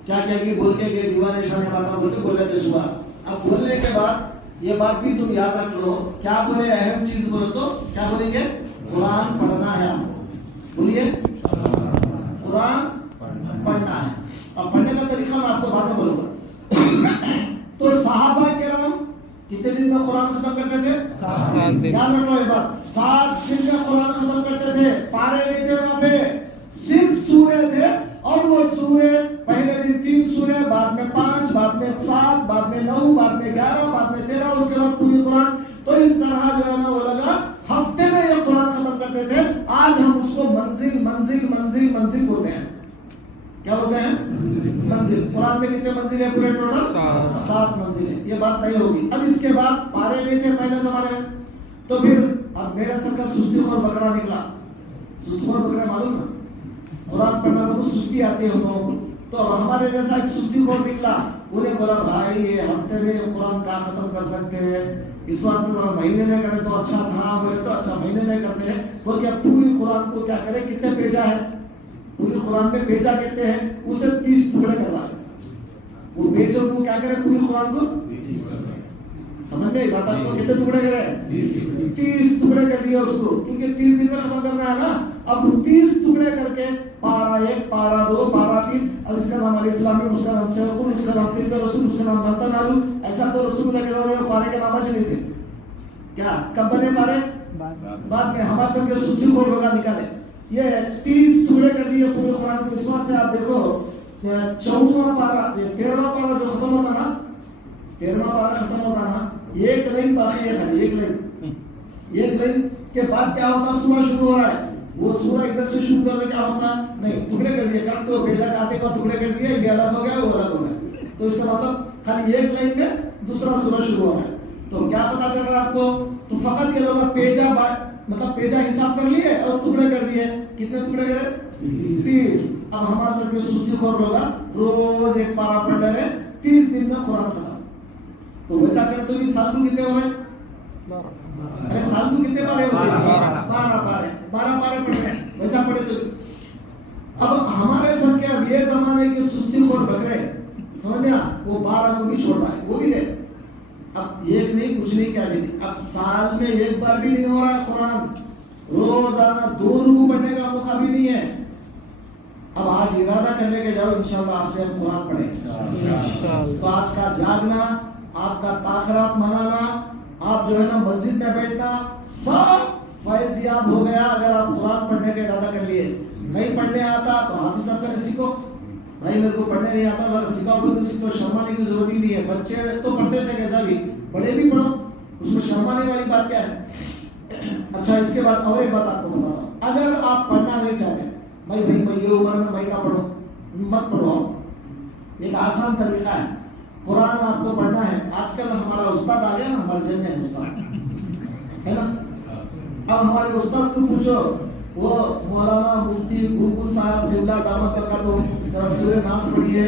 کیا کیا کہ بول کے گئے دیوانے شاہ باتیں بول کے بولے تھے صبح. اب بولنے کے بعد یہ بات بھی تم یاد رکھ لو، کیا بولے؟ اہم چیز بولو تو کیا بولیں گے؟ قرآن پڑھنا ہے. آپ کو بولیے قرآن پڑھنا ہے. اور پڑھنے کا طریقہ میں آپ کو بعد میں بولوں گا. تو صحابہ کرام کتنے دن میں قرآن ختم کرتے تھے؟ 7 دن. یاد رکھو یہ بات، 7 دن میں قرآن ختم کرتے تھے. پارے نہیں تھے وہاں پہ، صرف سورے تھے. اور وہ سورے پہلے دن 3 سورے، بعد میں 5، بعد میں 7، بعد میں 9، بعد میں 11، بعد میں 13، اس کے بعد پوری قرآن. تو اس طرح جو ہے نا وہ لگا ہفتے میں یہ قرآن ختم کرتے تھے. آج ہم اس کو منزل منزل منزل منزل بولتے ہیں. کیا بولتے ہیں؟ منزل. قرآن میں کتنے منزل ہے پورے ٹوٹل؟ 7 منزل ہے. یہ بات نہیں ہوگی. اب اس کے بعد پارے نہیں تھے پہلے زمانے میں. تو پھر اب میرے سر کا سستی خور بکرا نکلا. سستی خور بکرا معلوم نا؟ قرآن پڑھنا میں تو سستی آتی ہے ہم لوگوں کو. تو اب ہمارے جیسا ایک سستی خور نکلا. انہیں بولا بھائی یہ ہفتے میں قرآن کا ختم کر سکتے ہیں، اس واسطے ذرا مہینے میں کرے تو اچھا تھا، ہوئے تو اچھا مہینے میں کرتے ہیں. وہ کیا پوری قرآن کو کیا کرے؟ کتنے پیجا ہے پوری قرآن میں؟ پیجا کہتے ہیں اسے 30 ٹکڑے کروا دے. وہ پیجوں کو کیا کرے؟ پوری قرآن کو سمجھ میں بات آپ کو کتنے ٹکڑے کرے؟ 30 ٹکڑے کر دیا اس کو، کیونکہ 30 دن میں ختم کرنا ہے نا. اب 30 ٹکڑے کر کے پارا 1، پارا 2، پارا 3. اب اس کا نام الف لام میم، اس کا نام سیقون، اس کا نام تلک رسول، اس کا نام متن آلو. ایسا تو رسول اللہ کے دور میں پارے کے نام نہیں تھے. کیا کب بنے پارے؟ بعد میں. ہمارے سب کے سستی خور لوگ نکالے. یہ 30 ٹکڑے کر دیے پورے قرآن کو. اس واسطے آپ دیکھو 14واں پارا 13واں پارا جو ختم ہوتا نا، 13واں پارا ختم ہوتا نا، ایک لائن باقی ہے. ایک لائن کے بعد کیا ہوتا؟ سورہ شروع ہو رہا ہے. وہ سورہ ادھر سے شروع کر دے کیا ہوتا؟ نہیں، ٹکڑے کر دیے. کب تو بھیجا کاتے کو ٹکڑے کر دیے، یہ الگ ہو گیا وہ الگ ہو گیا. تو اس کا مطلب خالی ایک لائن میں دوسرا سورہ شروع ہو رہا ہے. تو کیا پتا چل رہا ہے آپ کو؟ تو فقط یہ لوگ پیجا مطلب پیجا حساب کر لیے اور ٹکڑے کر دیے. کتنے ٹکڑے کرے؟ 30. اب ہمارے سب کے سستی خور لوگ روز ایک پارا پڑھ لے رہے، 30 دن میں قرآن ختم. تو ویسا کرے تو بھی سال کو کتنے ہو رہے؟ ارے سال کو کتنے پارے ہوتے ہیں؟ 12 پارے پڑھ رہے. ویسا پڑھے تو اب ہمارے سب کے اب یہ زمانے کے سستی خور بکرے سمجھ میں وہ 12 کو بھی چھوڑ رہا ہے. وہ بھی گئے. اب ایک نہیں، کچھ نہیں، کیا بھی نہیں. اب سال میں ایک بار بھی نہیں ہو رہا ہے قرآن. روزانہ 2 رکوع پڑھنے کا موقع بھی نہیں ہے. اب آج ارادہ کر لے کے جاؤ انشاءاللہ آج سے ہم قرآن پڑھیں. تو آج کا جاگنا، آپ کا تاخرات منانا، آپ جو ہے نا مسجد میں بیٹھنا، سب فیض یاب ہو گیا اگر آپ قرآن پڑھنے کا ارادہ کر لیے. نہیں پڑھنے آتا تو آپ بھی سب کریں سیکھو. بھائی میرے کو پڑھنے نہیں آتا ذرا سکھاؤ. بھی سیکھو، شرمانے کی ضرورت ہی نہیں ہے. بچے تو پڑھتے تھے کیسا بھی، بڑے بھی پڑھو، اس میں شرمانے والی بات کیا ہے؟ اچھا اس کے بعد اور ایک بات آپ کو بتاتا ہوں. اگر آپ پڑھنا نہیں چاہتے، بھائی میں یہ عمر میں نہ پڑھو، مت پڑھو. ایک آسان طریقہ ہے. قرآن آپ کو پڑھنا ہے. آج کل ہمارا استاد آ گیا نا، ہمارے ذہن میں استاد ہے نا. اب ہمارے استاد کو پوچھو، وہ مولانا مفتی گوکل صاحب دامت برکاتہ سورہ ناس پڑھی ہے،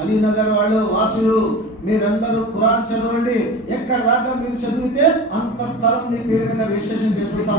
అలీనగర్ వాళ్ళు వాసులు మీరందరూ ఖురాన్ చదవండి, ఎక్కడ దాకా మీరు చదివితే అంత స్థలం మీ పేరు మీద రిజిస్ట్రేషన్ చేసేస్తాం।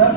10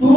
2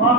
5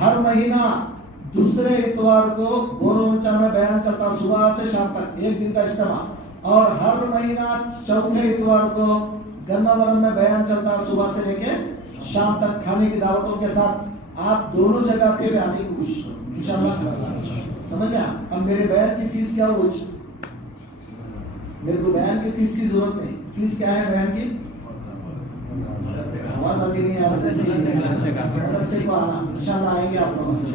ہر مہینہ دوسرے اتوار کو بورونچا میں بیان چلتا صبح سے شام تک، ایک دن کا اجتماع. اور ہر مہینہ چوتھے اتوار کو گناورم میں بیان چلتا صبح سے لے کے شام تک کھانے کی دعوتوں کے ساتھ. آپ دونوں جگہ پہ آنے کی کوشش کرو انشاءاللہ. سمجھ میں اب میرے بیان کی فیس کیا ہو؟ میرے کو بیان کی فیس کی ضرورت نہیں. فیس کیا ہے بیان کی؟ آواز آتی نہیں ہے مدرسے کو آنا. انشاءاللہ آئیں گے آپ لوگ.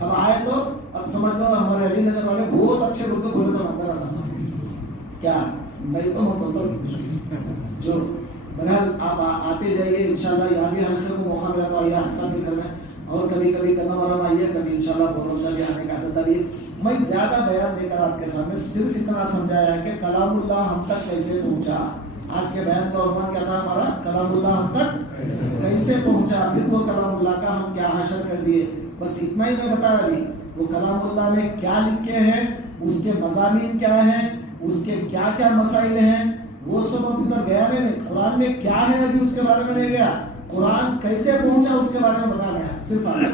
اب آئے تو اب سمجھ لو ہمارے علی نگر والے بہت اچھے اردو بولے تو اندر آنا کیا نہیں تو ہم بولو جو بہرحال آپ آتے جائیے انشاءاللہ. یہاں بھی حلقے کو موقع ملا تو آئیے احسان بھی کرنا. اور کبھی کبھی گناورم آئیے، کبھی انشاءاللہ بورونچا بھی آنے کا عادت ڈالیے. میں زیادہ بیان دے کر آپ کے سامنے صرف اتنا سمجھایا ہے کہ کلام اللہ ہم تک کیسے پہنچا. آج کے بیان کا عنوان کیا تھا ہمارا؟ کلام اللہ ہم تک کیسے پہنچا. پھر وہ کلام اللہ کا ہم کیا حشر کر دیے. بس اتنا ہی میں بتایا. ابھی وہ کلام اللہ میں کیا لکھے ہیں، اس کے مضامین کیا ہیں، اس کے کیا کیا مسائل ہیں، وہ سب ابھی تک بیان ہے. قرآن میں کیا ہے ابھی اس کے بارے میں نہیں گیا. قرآن کیسے پہنچا اس کے بارے میں بتا گیا صرف آیا.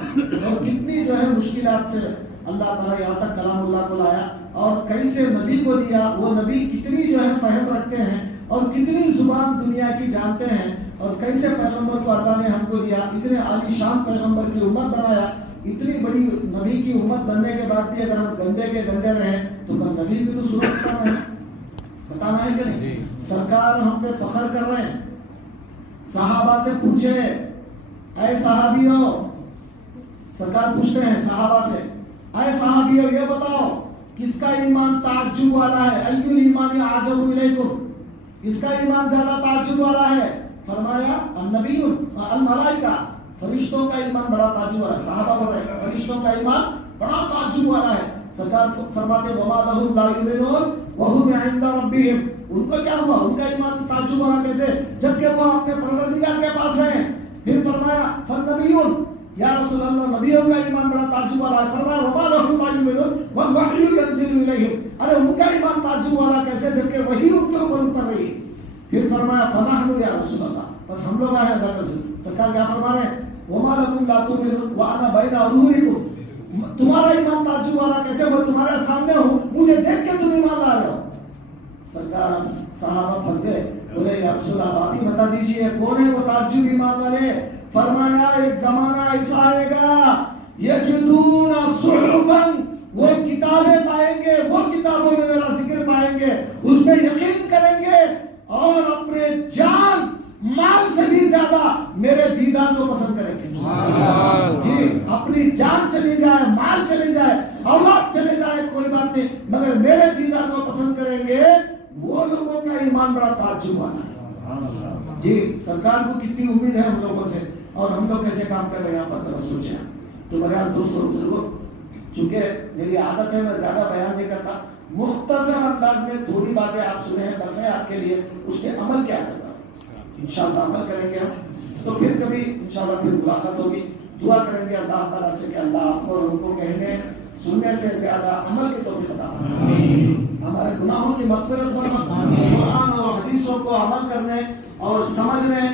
اور کتنی جو ہے مشکلات سے اللہ تعالیٰ یہاں تک کلام اللہ کو لایا، اور کیسے نبی کو دیا. وہ نبی کتنی جو ہے فہم رکھتے ہیں اور کتنی زبان دنیا کی جانتے ہیں، اور کیسے پیغمبر کو اللہ نے ہم کو دیا. اتنے عالی شان پیغمبر کی امت بنایا. اتنی بڑی نبی کی امت بننے کے بعد بھی اگر ہم گندے کے گندے رہیں تو کل نبی بھی تو صورت بتانا ہے کہ نہیں. سرکار ہم پہ فخر کر رہے ہیں. صحابہ سے پوچھے، اے صحابیوں، سرکار پوچھتے ہیں صحابہ سے، اے صحابیوں یہ بتاؤ کس کا ایمان تعجب والا ہے؟ ایُّ الایمان اعجب الیکم، کس کا ایمان زیادہ تعجب والا ہے؟ فرمایا النبی الملائکہ، فرشتوں کا ایمان بڑا تعجب والا ہے. صحابہ بول رہے ہیں فرشتوں کا ایمان بڑا تعجب والا ہے. سرکار فرماتے وما لهم لا يؤمنون وهم عند ربهم، ان کو کیا ہوا؟ ان کا ایمان تعجب والا کیسے جبکہ وہ اپنے پروردگار کے پاس ہیں. پھر فرمایا فالنبیون، یا رسول اللہ نبیوں کا ایمان بڑا تعجب والا ہے. فرمایا وما لهم لا يؤمنون والوحی ينزل الیہم، ارے ان کا ایمان تعجب والا کیسے جبکہ وحی ان کے اوپر اتر رہی ہے. پھر فرمایا فنحن یا رسول اللہ، بس ہم لوگ آئے ہیں اللہ رسول. سرکار کیا فرما رہے ہیں؟ وما لکم لا تؤمنون وانا بین اظہورکم، تمہارا ایمان تعجب والا کیسے؟ وہ تمہارے سامنے ہوں، مجھے دیکھ کے تم ایمان لا رہے ہو. سرکار صحابہ پھنس گئے، بولے یا رسول اللہ آپ ہی بتا دیجئے کون ہے وہ تعجب ایمان والے. فرمایا ایک زمانہ ایسا آئے گا یجدون صحفا، وہ کتابیں پائیں گے، وہ کتابوں میں میرا ذکر پائیں گے، اس پہ یقین کریں گے اور اپنے جان مال سے بھی زیادہ میرے دیدار کو پسند کریں گے. جی اپنی جان چلی جائے، مال چلی جائے، اولاد چلے جائے کوئی بات نہیں، مگر میرے دیدار کو پسند کریں گے. وہ لوگوں کا ایمان بڑا تعجب والا ہے. جی سرکار کو کتنی امید ہے ہم لوگوں سے، اور ہم لوگ کیسے کام کر رہے ہیں یہاں پر ذرا سوچیں. تو بہرحال دوستوں بزرگوں، چونکہ میری عادت ہے میں زیادہ بیان نہیں کرتا، مختصر انداز میں تھوڑی باتیں آپ سنیں بس ہے آپ کے لیے، اس پہ عمل کیا کرتا انشاءاللہ عمل کریں گے ہم. تو پھر کبھی انشاءاللہ پھر ملاقات ہوگی. دعا کریں گے اللہ تعالیٰ سے کہ اللہ آپ کو اور ہم کو کہنے سننے سے زیادہ عمل کی توفیق عطا فرمائے، ہمارے گناہوں کی مغفرت فرمائے، قرآن اور حدیثوں کو عمل کرنے اور سمجھنے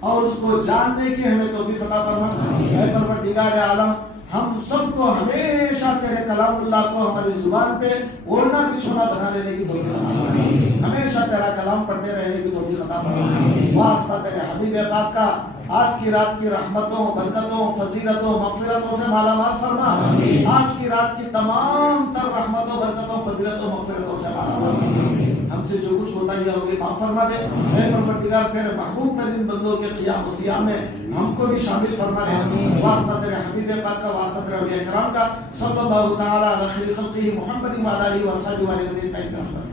اور اس کو جاننے کی ہمیں توفیق عطا فرمائے. اے پروردگار عالم، ہم سب کو ہمیشہ تیرے کلام اللہ کو ہماری زبان پہ اوڑھنا بچھونا بنا لینے کی توفیق عطا فرما، ہمیشہ تیرا کلام پڑھتے رہنے کی توفیق عطا فرما. واسطہ تیرے حبیب پاک کا آج کی رات کی رحمتوں، برکتوں، فضیلتوں، مغفرتوں سے مالا مال فرما. آج کی رات کی تمام تر رحمتوں، برکتوں، فضیلتوں، مغفرتوں سے مالا مال فرما. ہم سے جو کچھ ہوتا ہی ہوگی معاف فرما دے. اے پروردگار تیرے محبوب ترین بندوں کے قیام و صیام میں ہم کو بھی شامل فرما لے. واسطہ تیرے حبیب پاک کا، واسطہ تیرے اولیاء کرام کا، صلی اللہ تعالی علی خیر خلقہ محمد و علی آلہ و صحبہ اجمعین.